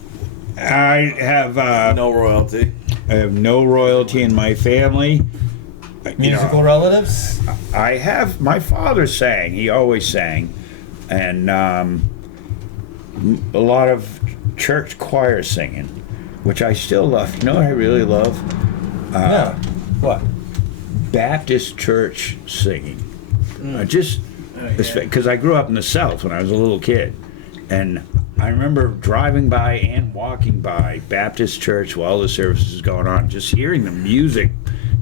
I have No royalty. I have no royalty in my family. You know, Musical relatives? I have. My father sang. He always sang, and a lot of church choir singing, which I still love. You know what I really love? Yeah. What? Baptist church singing. I just Oh, yeah. because I grew up in the South when I was a little kid, and I remember driving by and walking by Baptist church while the service was going on, just hearing the music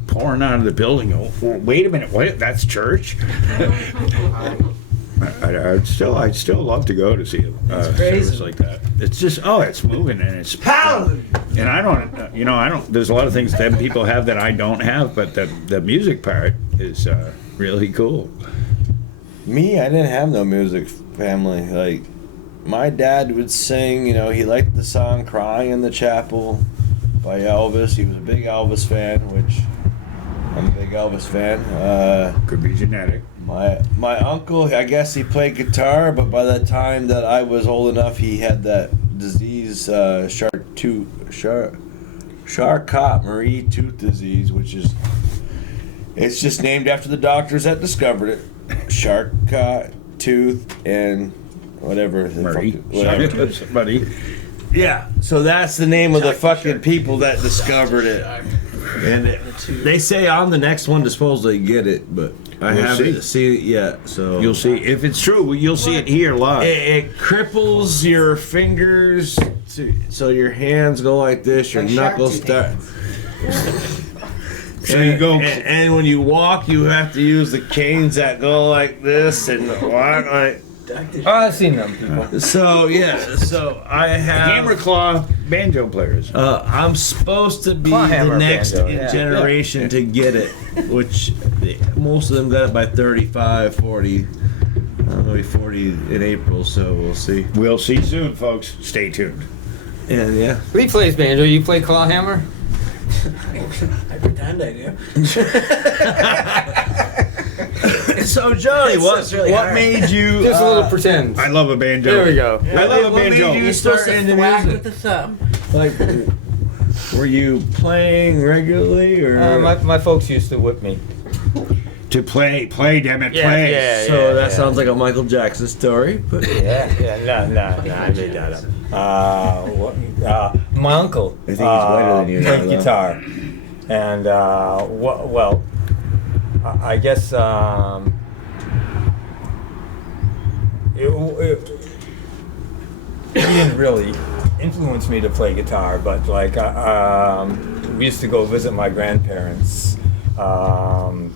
pouring out of the building. Oh, wait a minute, what? That's church? I'd still love to go to see a crazy. service like that. It's just, it's moving and it's powerful. And I don't. There's a lot of things that people have that I don't have, but the music part is really cool. Me, I didn't have no music family. Like, my dad would sing, you know, he liked the song Crying in the Chapel by Elvis. He was a big Elvis fan, which I'm a big Elvis fan. Could be genetic. My uncle, I guess he played guitar, but by the time that I was old enough, he had that disease, Charcot-Marie tooth disease, which is, it's just named after the doctors that discovered it. Charcot tooth and whatever. Murray. Somebody. Yeah, so that's the name of the fucking people that discovered it. And they say I'm the next one to supposedly get it, but I We'll haven't seen it yet. So You'll see. If it's true, you'll see it here live. it cripples your fingers, so your hands go like this. Your Like shark knuckles tooth start. So you go. And when you walk, you have to use the canes that go like this and walk like. Oh, I've seen them people. So I have Hammer claw banjo players. I'm supposed to be Claw the hammer next banjo, in yeah. generation to get it, which most of them got it by 35, 40. Maybe 40 in April, so we'll see. We'll see soon, folks. Stay tuned. And yeah. He plays banjo. You play claw hammer? I pretend I do. So Johnny, It's really what hard. made you? Just a little pretend. I love a banjo. There we go. I love a What made banjo. you You're start supposed to into thwack music? with the thumb. Like, were you playing regularly, or? My folks used to whip me. To play, damn it, Yeah, play. yeah. So that sounds like a Michael Jackson story, but No, I made that up. My uncle I think he's whiter than you now, played though. guitar, and I guess he didn't really influence me to play guitar, but like we used to go visit my grandparents on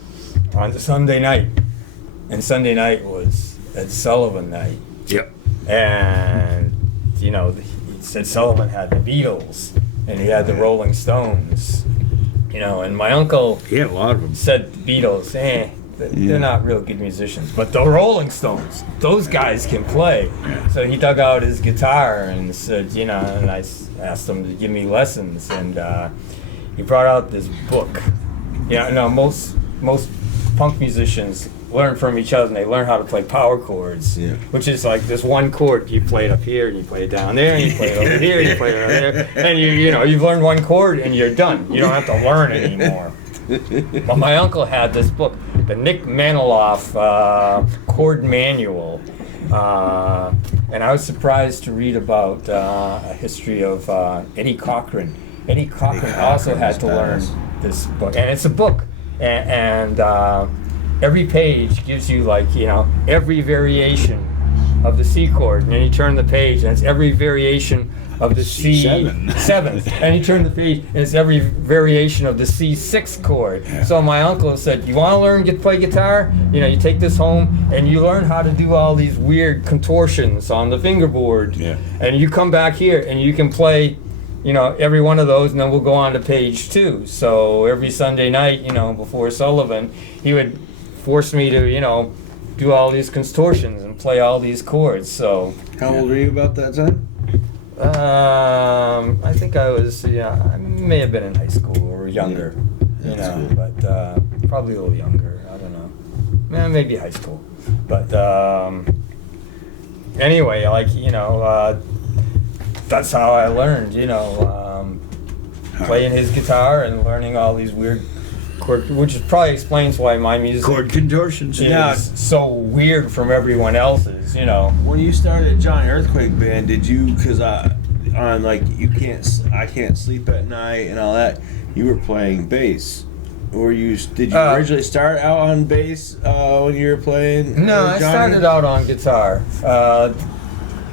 Sunday night, and Sunday night was Ed Sullivan night. Yep. And you know, he said Sullivan had the Beatles and he had the Rolling Stones, you know, and my uncle He had a lot of them. said the Beatles, they're not real good musicians, but the Rolling Stones, those guys can play. So he dug out his guitar and said, you know, and I asked him to give me lessons, and he brought out this book. Yeah, no, most punk musicians learn from each other, and they learn how to play power chords, which is like this one chord. You play it up here, and you play it down there, and you play it over here, and you play it over there, and you've learned one chord, and you're done. You don't have to learn anymore. But my uncle had this book, the Nick Maniloff chord manual, and I was surprised to read about a history of Eddie Cochran. Eddie Cochran also had to learn this book, and it's a book, and every page gives you, like, you know, every variation of the C chord, and then you turn the page and it's every variation of the C7, and you turn the page and it's every variation of the C6 chord. So my uncle said, you want to learn to play guitar? You know, you take this home and you learn how to do all these weird contortions on the fingerboard, and you come back here and you can play, you know, every one of those, and then we'll go on to page 2. So every Sunday night, you know, before Sullivan, he would force me to, you know, do all these contortions and play all these chords. So how old were you about that time? I think I was, I may have been in high school or younger, you know, but probably a little younger. I don't know. Maybe high school. But anyway, like, you know, that's how I learned, you know, playing his guitar and learning all these weird chord, which probably explains why my music chord contortions is so weird from everyone else's, you know. When you started Johnny Earthquake Band, did you, because on like I can't sleep at night and all that, you were playing bass. Did you originally start out on bass when you were playing? No, I started out on guitar.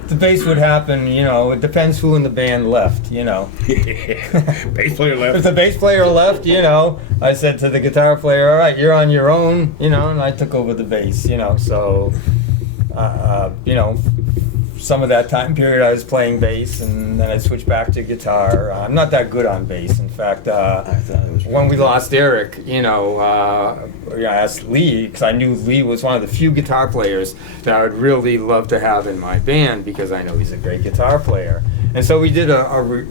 The bass would happen, you know, it depends who in the band left, you know. Bass player left. If the bass player left, you know, I said to the guitar player, all right, you're on your own, you know, and I took over the bass, you know. So, you know, some of that time period I was playing bass, and then I switched back to guitar. I'm not that good on bass. In fact, when we lost Eric, you know, I asked Lee, because I knew Lee was one of the few guitar players that I would really love to have in my band, because I know he's a great guitar player. And so we did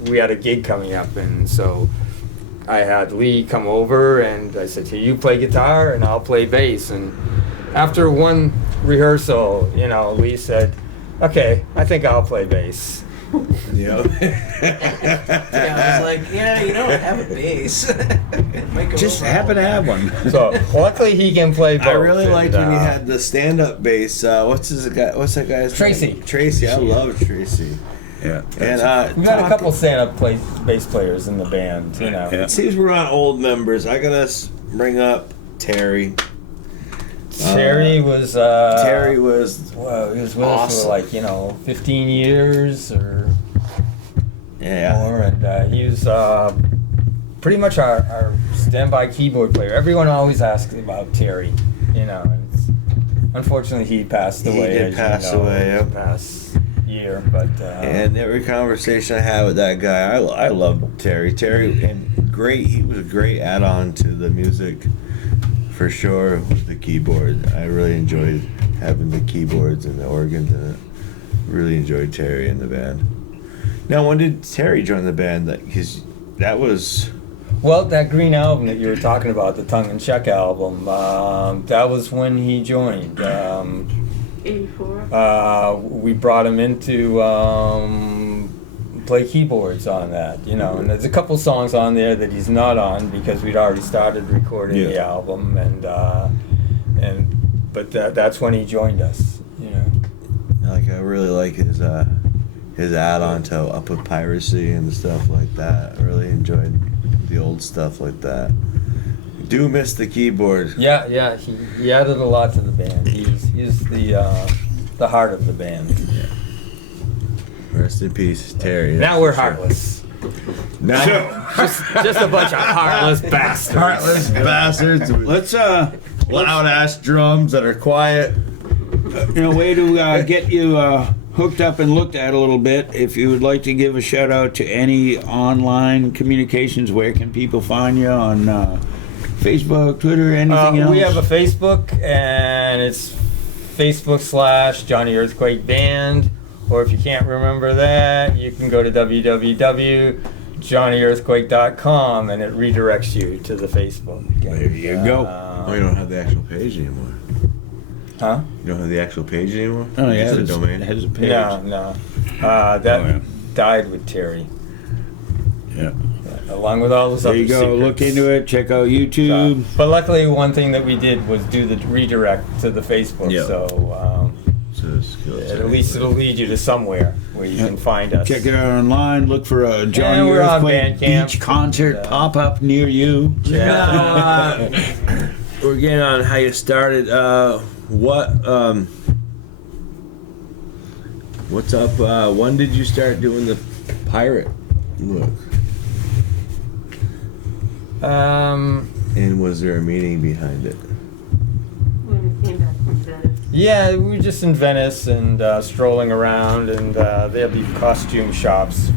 we had a gig coming up, and so I had Lee come over, and I said, "Here, you play guitar, and I'll play bass." And after one rehearsal, you know, Lee said, "Okay, I think I'll play bass." Yeah, I was like, yeah, you don't have a bass. Just happen to have one. So luckily he can play both. I really liked when you had the stand-up bass. What's that guy's Tracy. name? Tracy. I love Tracy. Yeah. And we got a couple stand-up bass players in the band, you know. It seems we're on old members. I gotta bring up Terry. Terry was he was with awesome. us for like, you know, 15 years or more, and he was pretty much our standby keyboard player. Everyone always asks about Terry, you know. And unfortunately, he passed away. He did pass away, yep. Past year, but and every conversation I had with that guy, I love Terry. Terry, and great. He was a great add-on to the music, for sure. With the keyboard, I really enjoyed having the keyboards and the organs in it. Really enjoyed Terry in the band. Now, when did Terry join the band? That was. Well, that Green album that you were talking about, the Tongue and Check album, that was when he joined. 84. We brought him in to play keyboards on that, and there's a couple songs on there that he's not on because we'd already started recording the album, but that's when he joined us. I really like his add-on to Up With Piracy and stuff like that. I really enjoyed the old stuff like that. Do miss the keyboard. Yeah, he added a lot to the band. He's the heart of the band. Yeah. Rest in peace, Terry. Now we're heartless. Now, just a bunch of heartless bastards. Heartless bastards. Let's loud-ass drums that are quiet. In a way to get you hooked up and looked at a little bit, if you would like to give a shout out to any online communications, where can people find you on Facebook, Twitter, anything else? We have a Facebook, and it's Facebook/Jonee Earthquake Band. Or if you can't remember that, you can go to www.joneeearthquake.com, and it redirects you to the Facebook. There you go. You don't have the actual page anymore. Huh? You don't have the actual page anymore? Oh, yeah. It's a domain. It has a page. No. That died with Terry. Yeah. Along with all those There other you go. secrets. Look into it. Check out YouTube. But luckily, one thing that we did was do the redirect to the Facebook. Yeah. So at least it'll lead you to somewhere where you can find us. Check it out online. Look for a Jonee we're on Earthquake Bandcamp. Beach concert pop up near you. Now, we're getting on how you started. What's up? When did you start doing the pirate look? And was there a meaning behind it? When we came back from Venice. Yeah, we were just in Venice and strolling around, and there'll be costume shops.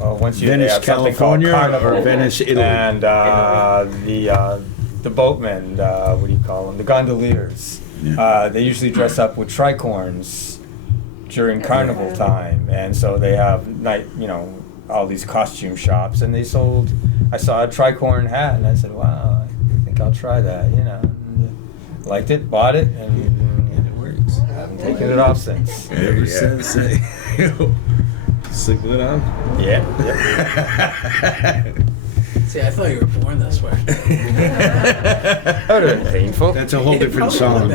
Once you Venice, have something called California, Carnival, or Venice, Italy? and the boatmen, what do you call them? The gondoliers. Yeah. They usually dress up with tricorns during carnival time, and so they have all these costume shops, and I saw a tricorn hat, and I said, wow, I think I'll try that, and liked it, bought it, and it works. I haven't taken it off since. Ever since. Sleep with it on? Yeah. See, I thought you were born this way. That would have been painful. That's a whole different song.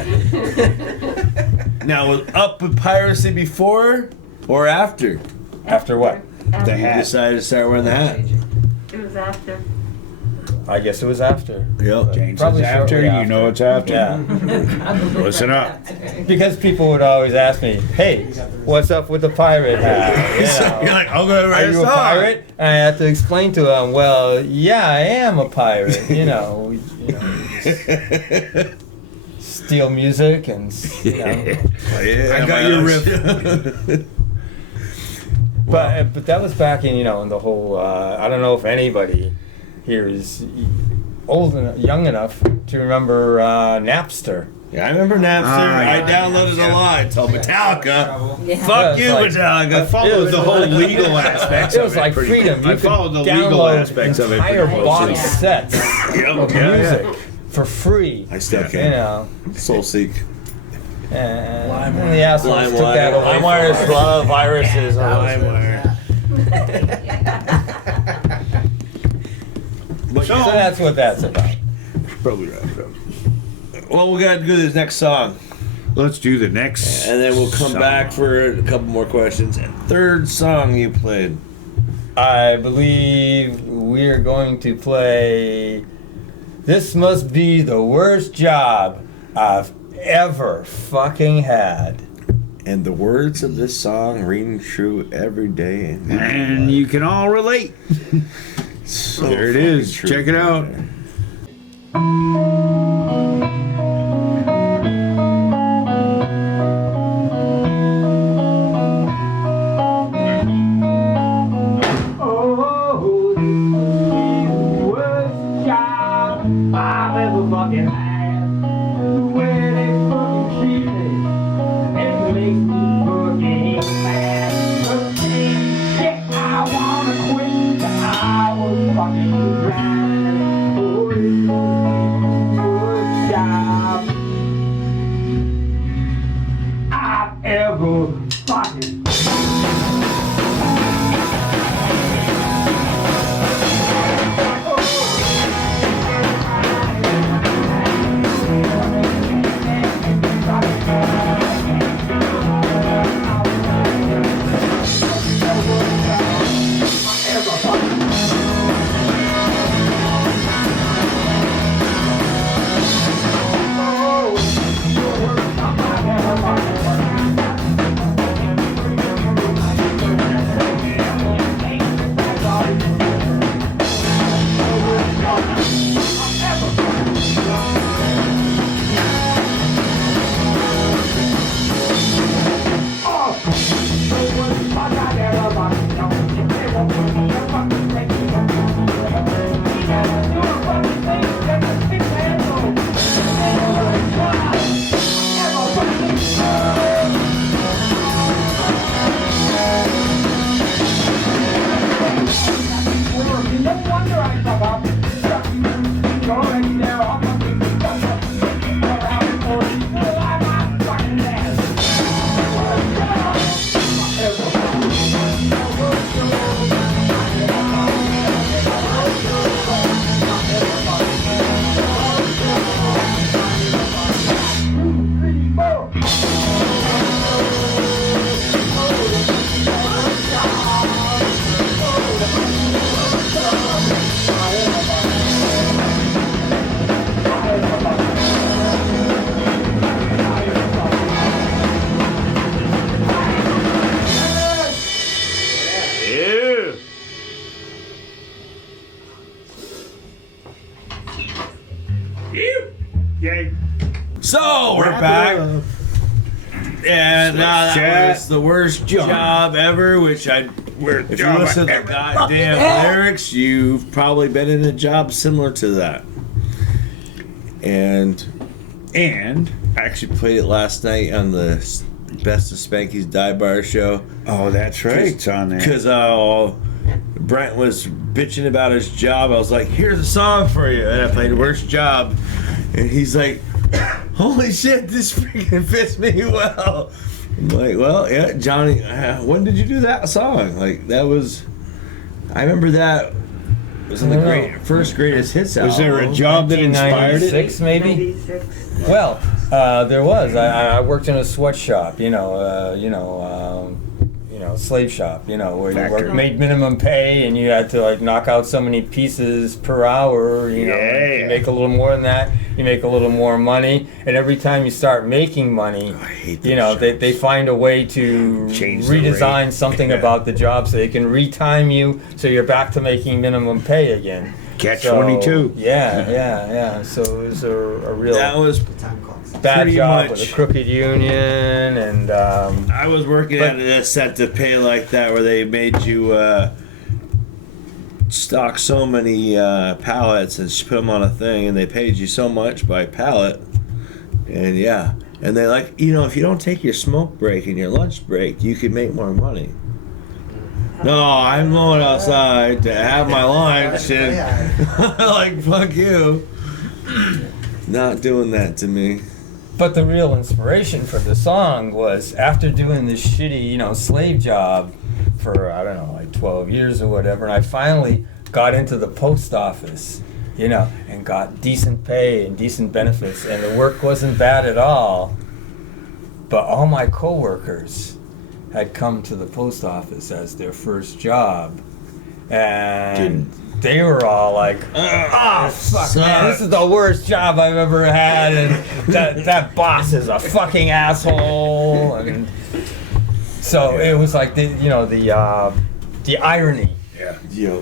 Now, was Up With Piracy before or after? After what? After. The You hat. decided to start wearing the hat. It was after. I guess it was after. Yep. Jane Probably says after. shortly You know it's after. Yeah. Listen up. Because people would always ask me, hey, what's up with the pirate hat? You're like, I'm going to write Are a you a song. pirate? And I have to explain to them, well, yeah, I am a pirate. We steal music and, Yeah, I got your riff. But that was back in, in the whole, I don't know if anybody here is young enough to remember Napster. Yeah, I remember Napster. I downloaded a lot. Told Metallica, fuck you, Metallica. I followed the whole legal aspects It of was it. like pretty freedom. good. I You could followed the legal download aspects of it. entire pretty box closely. sets of music for free. I still can. Soul Seek. And then the assholes took that away. LimeWire has a lot of viruses on LimeWire. So that's what that's about. Probably right. Well, we got to do this next song. Let's do the next. And then we'll come song. back for a couple more questions. And third song you played. I believe we're going to play This Must Be the Worst Job I've Ever Fucking Had. And the words of this song ring true every day. And you can all relate. So there it is. true. Check it out. So we're back. And that was the worst job ever, which if you listen to the goddamn lyrics, you've probably been in a job similar to that. And I actually played it last night on the Best of Spanky's Dive Bar show. Oh, that's right. It's on there. Because Brent was bitching about his job. I was like, here's a song for you. And I played Worst Job. And he's like, holy shit, this freaking fits me well. I'm like, well, yeah, Johnny, when did you do that song? Like, that was, I remember that was in the first Greatest Hits album. Was there a job that inspired it? 1996 maybe? Well, there was. I worked in a sweatshop, slave shop, where you made minimum pay and you had to like knock out so many pieces per hour. You make a little more than that, you make a little more money, and every time you start making money, they find a way to redesign something about the job so they can retime you so you're back to making minimum pay again. Catch 22. Yeah. So it was a real. That was bad job with a crooked union, and I was working at a set to pay like that where they made you stock so many pallets and put them on a thing, and they paid you so much by pallet, and and they like, if you don't take your smoke break and your lunch break, you can make more money. No, I'm going outside to have my lunch, and like, fuck you. Not doing that to me. But the real inspiration for the song was after doing this shitty, slave job for, I don't know, like 12 years or whatever, and I finally got into the post office, and got decent pay and decent benefits, and the work wasn't bad at all. But all my coworkers had come to the post office as their first job, and they were all like, fuck, man, this is the worst job I've ever had, and that boss is a fucking asshole. And so it was like the irony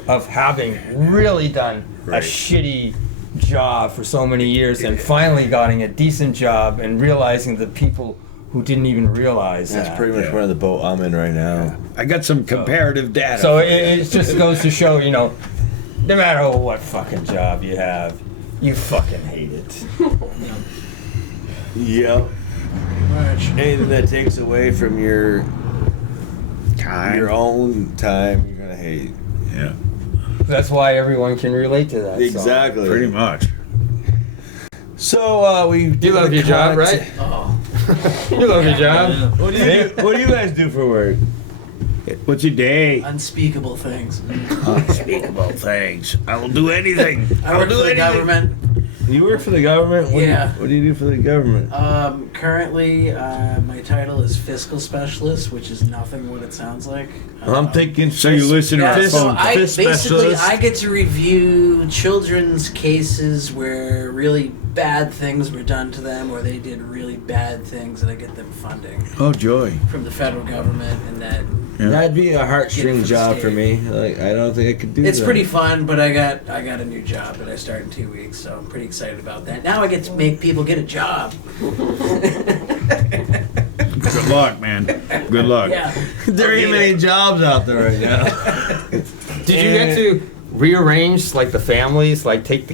of having really done a shitty job for so many years and finally getting a decent job and realizing that people who didn't even realize That's pretty much where the boat I'm in right now. I got some comparative data. So it just goes to show, no matter what fucking job you have, you fucking hate it. Yep. Anything that takes away from your time, your own time, you're gonna hate. Yeah. That's why everyone can relate to that. Exactly. Pretty much. So you love your job, right? You love your job. What do you guys do for work? What's your day? Unspeakable things. Unspeakable things. I will do anything. I work for the government. You work for the government? What do you do for the government? Currently, my title is fiscal specialist, which is nothing what it sounds like. I'm thinking. So you listen to our phone. I get to review children's cases where really bad things were done to them, or they did really bad things, and I get them funding. Oh, joy. From the federal government, and that. Yeah. That'd be a heartstring job for me. Like, I don't think I could do that. It's pretty fun, but I got a new job that I start in 2 weeks, so I'm pretty excited about that. Now I get to make people get a job. Good luck, man. Good luck. Yeah. There ain't many jobs out there right now. Did you get to rearrange like the families, like take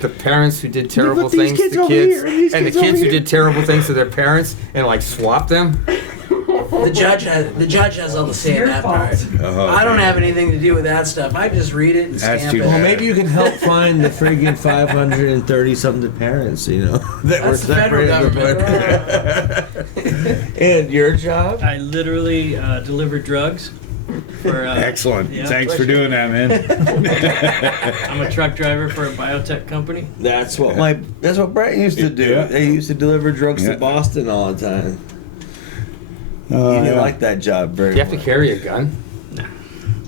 the parents who did terrible things to kids, and the kids who did terrible things to their parents, and like swap them? The judge has all the say in that part. I don't have anything to do with that stuff. I just read it and stamp it. Well, maybe you can help find the friggin' 530 something parents, that were separated. And your job? I literally deliver drugs. Excellent. Yeah. Thanks for doing that, man. I'm a truck driver for a biotech company. That's what Brett used to do. Yeah. They used to deliver drugs to Boston all the time. You didn't like that job very much. Do you have to carry a gun?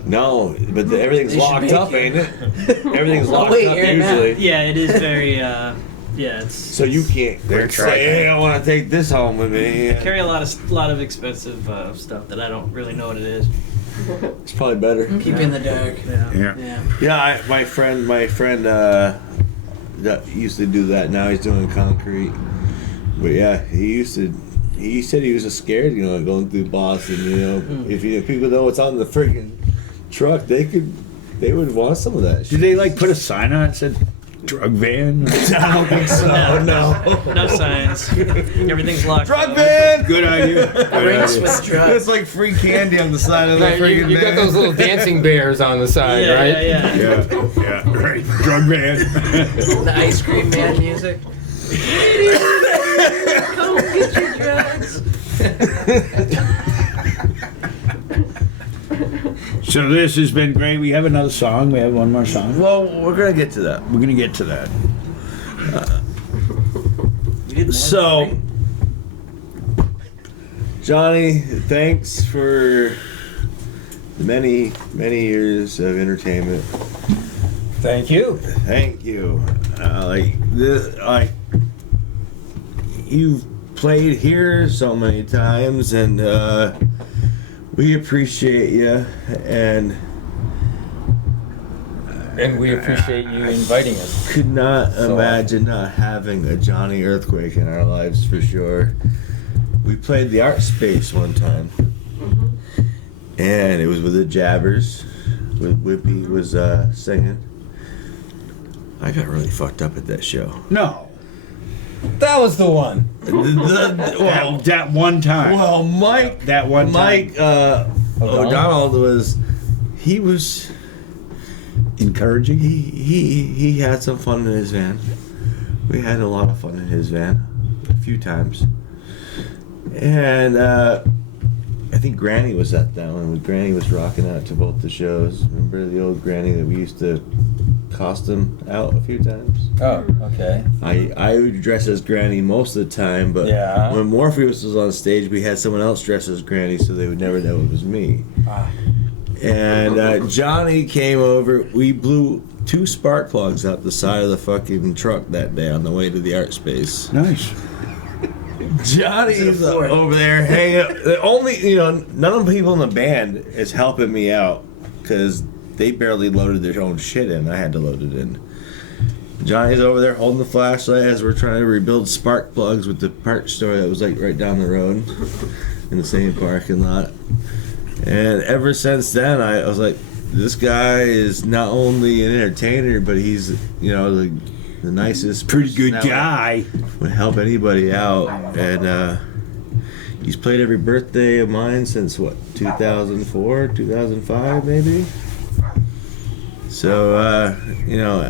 No, but everything's locked up, ain't it? Everything's locked up usually. Yeah, it is very. It's. So you can't. Say, I want to take this home with me. I carry a lot of expensive stuff that I don't really know what it is. It's probably better. Keep in the dark. Yeah. My friend that used to do that. Now he's doing concrete. But yeah, he said he was just scared, going through Boston. If people know what's on the freaking truck, they would want some of that shit. Did they like put a sign on it that said drug van? I don't think so. No. No signs. Everything's locked. Drug van. Good idea. Drinks with drugs. It's like free candy on the side of the Right, freaking you got van. those little dancing bears on the side, right? Yeah, right. Drug van. The ice cream man music. Come get your drugs. So this has been great. We have another song. We have one more song. Well, we're gonna get to that. We're gonna get to that. So, Jonee, thanks for the many years of entertainment. Thank you. Thank you. You've played here so many times, and we appreciate you, and we appreciate you inviting us. could not imagine not having a Jonee earthquake in our lives for sure. We played the art space one time, and it was with the Jabbers. Whippy was singing. I got really fucked up at that show. No. That was the one. That one time. Well, Mike. That one time. Mike O'Donnell was encouraging. He had some fun in his van. We had a lot of fun in his van, a few times. And I think Granny was at that one. Granny was rocking out to both the shows. Remember the old Granny that we used to costume out a few times? Oh, okay. I would dress as Granny most of the time, but when Morpheus was on stage, we had someone else dress as Granny, so they would never know it was me. And Jonee came over. We blew 2 spark plugs out the side of the fucking truck that day on the way to the art space. Nice. Johnny's over there hanging out. The only, none of the people in the band is helping me out because they barely loaded their own shit in. I had to load it in. Johnny's over there holding the flashlight as we're trying to rebuild spark plugs with the parts store that was like right down the road in the same parking lot. And ever since then, I was like, this guy is not only an entertainer, but he's, the nicest, pretty good guy. Would help anybody out. And he's played every birthday of mine since, 2004, 2005, maybe? So,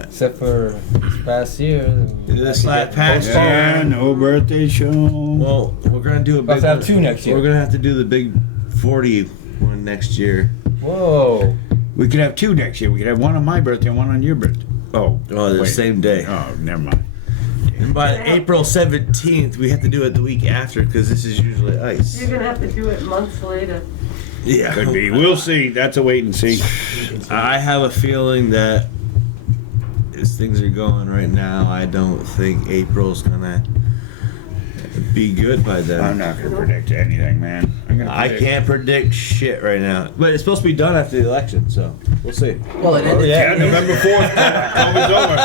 except for this past year. This past year. Yeah, no birthday show. Well, we're going to do a big Let's have 2 next year. We're going to have to do the big 40 one next year. Whoa. We could have 2 next year. We could have one on my birthday and one on your birthday. Oh, the same day. Oh, never mind. And by April 17th, we have to do it the week after because this is usually ice. You're gonna have to do it months later. Yeah. Could be. We'll see. That's a wait and see. I have a feeling that as things are going right now, I don't think April's gonna be good by then. I'm not gonna predict anything, man. I can't predict shit right now. But it's supposed to be done after the election, so we'll see. Well, it ended. Yeah, November 4th. COVID's over.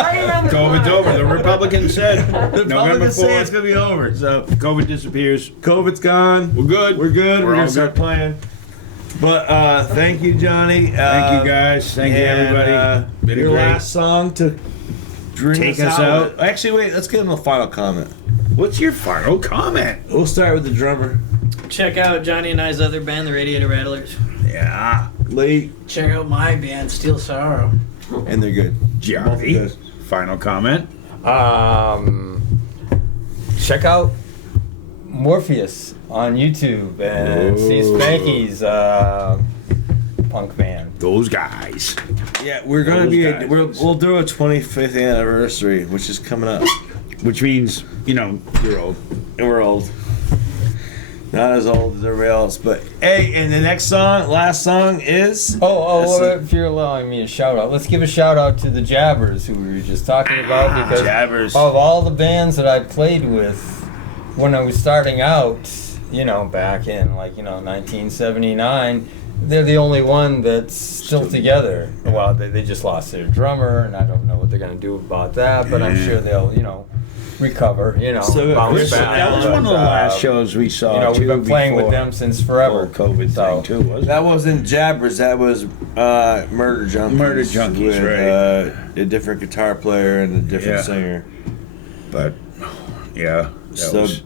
COVID's over. The Republicans said The November Republicans say 4th. it's gonna be over, so COVID disappears. COVID's gone. We're good. We're good. We're all gonna start good. playing. But thank you, Jonee. Thank you, guys. Thank you, everybody. Been Your great. last song to Take us out. Actually, wait. Let's give him a final comment. What's your final comment? We'll start with the drummer. Check out Jonee and I's other band, the Radiator Rattlers. Yeah. Lee. Check out my band, Steel Sorrow. And they're good. Jerry. Final comment. Check out Morpheus on YouTube and see SPANKY'S punk band. Those guys. Yeah, we're gonna Those be. guys. We'll do a 25th anniversary, which is coming up. Which means, you're old. And we're old. Not as old as everybody else, but hey, and the last song is. If you're allowing me a shout out, let's give a shout out to the Jabbers who we were just talking about because Jabbers. of all the bands that I played with when I was starting out, back in 1979. They're the only one that's still together. Well, they just lost their drummer, and I don't know what they're gonna do about that, but I'm sure they'll recover. You know, So, bounce back. That was one of the last shows we saw. You know, we've been playing with before them since forever. the whole COVID thing too, wasn't it? That wasn't Jabbers. That was Murder Junkies. Murder Junkies, with, right. a different guitar player and a different Yeah. singer. But yeah, that So, was,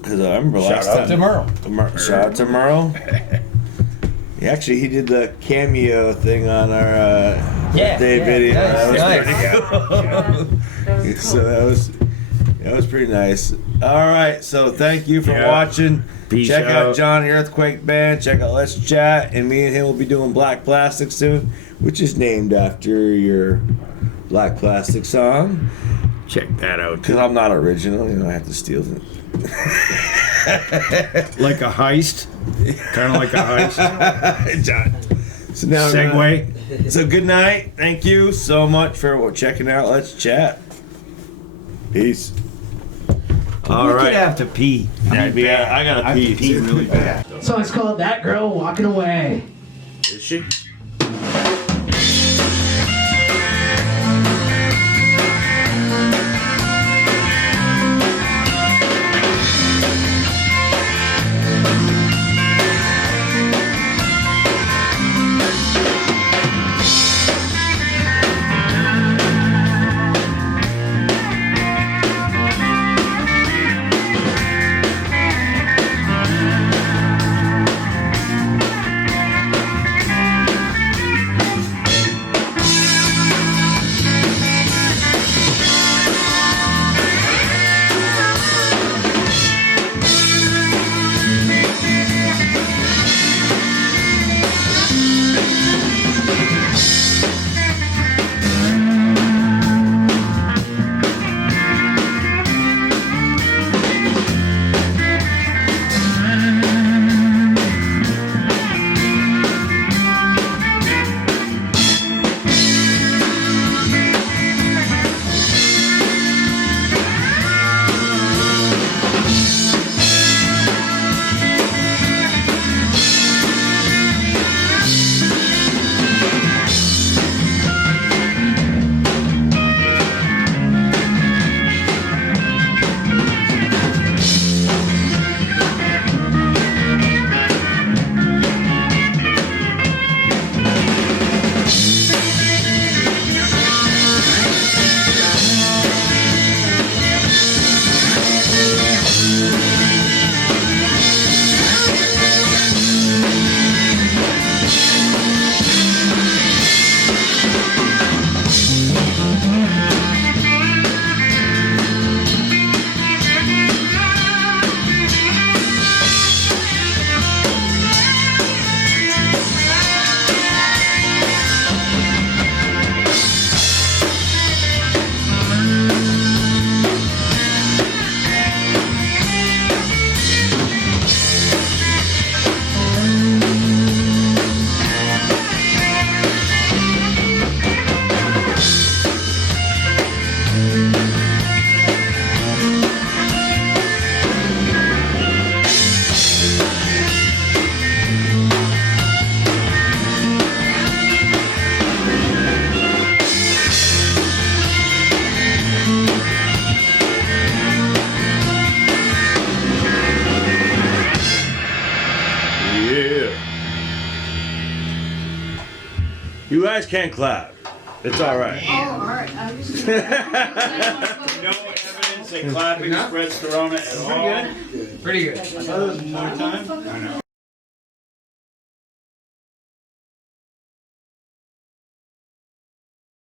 because I remember Shout last out time. to Merle. Shout out to Merle. He did the cameo thing on our birthday video. Nice. That was pretty cool. So that was pretty nice. All right, so thank you for watching. Peace Check out out. Jonee Earthquake Band. Check out Let's Chat, and me and him will be doing Black Plastic soon, which is named after your Black Plastic song. check that out. Because I'm not original, I have to steal it. Like a heist, kind of like a heist. So now Segway. So good night. Thank you so much for checking out Let's Chat. Peace. All we right. could have to pee. I gotta pee really bad. So it's called That Girl Walking Away. Is she? You guys can't clap. It's all right. Oh, all right. I was just No evidence that clapping spreads corona at all. Pretty good. I thought it was more time. I know.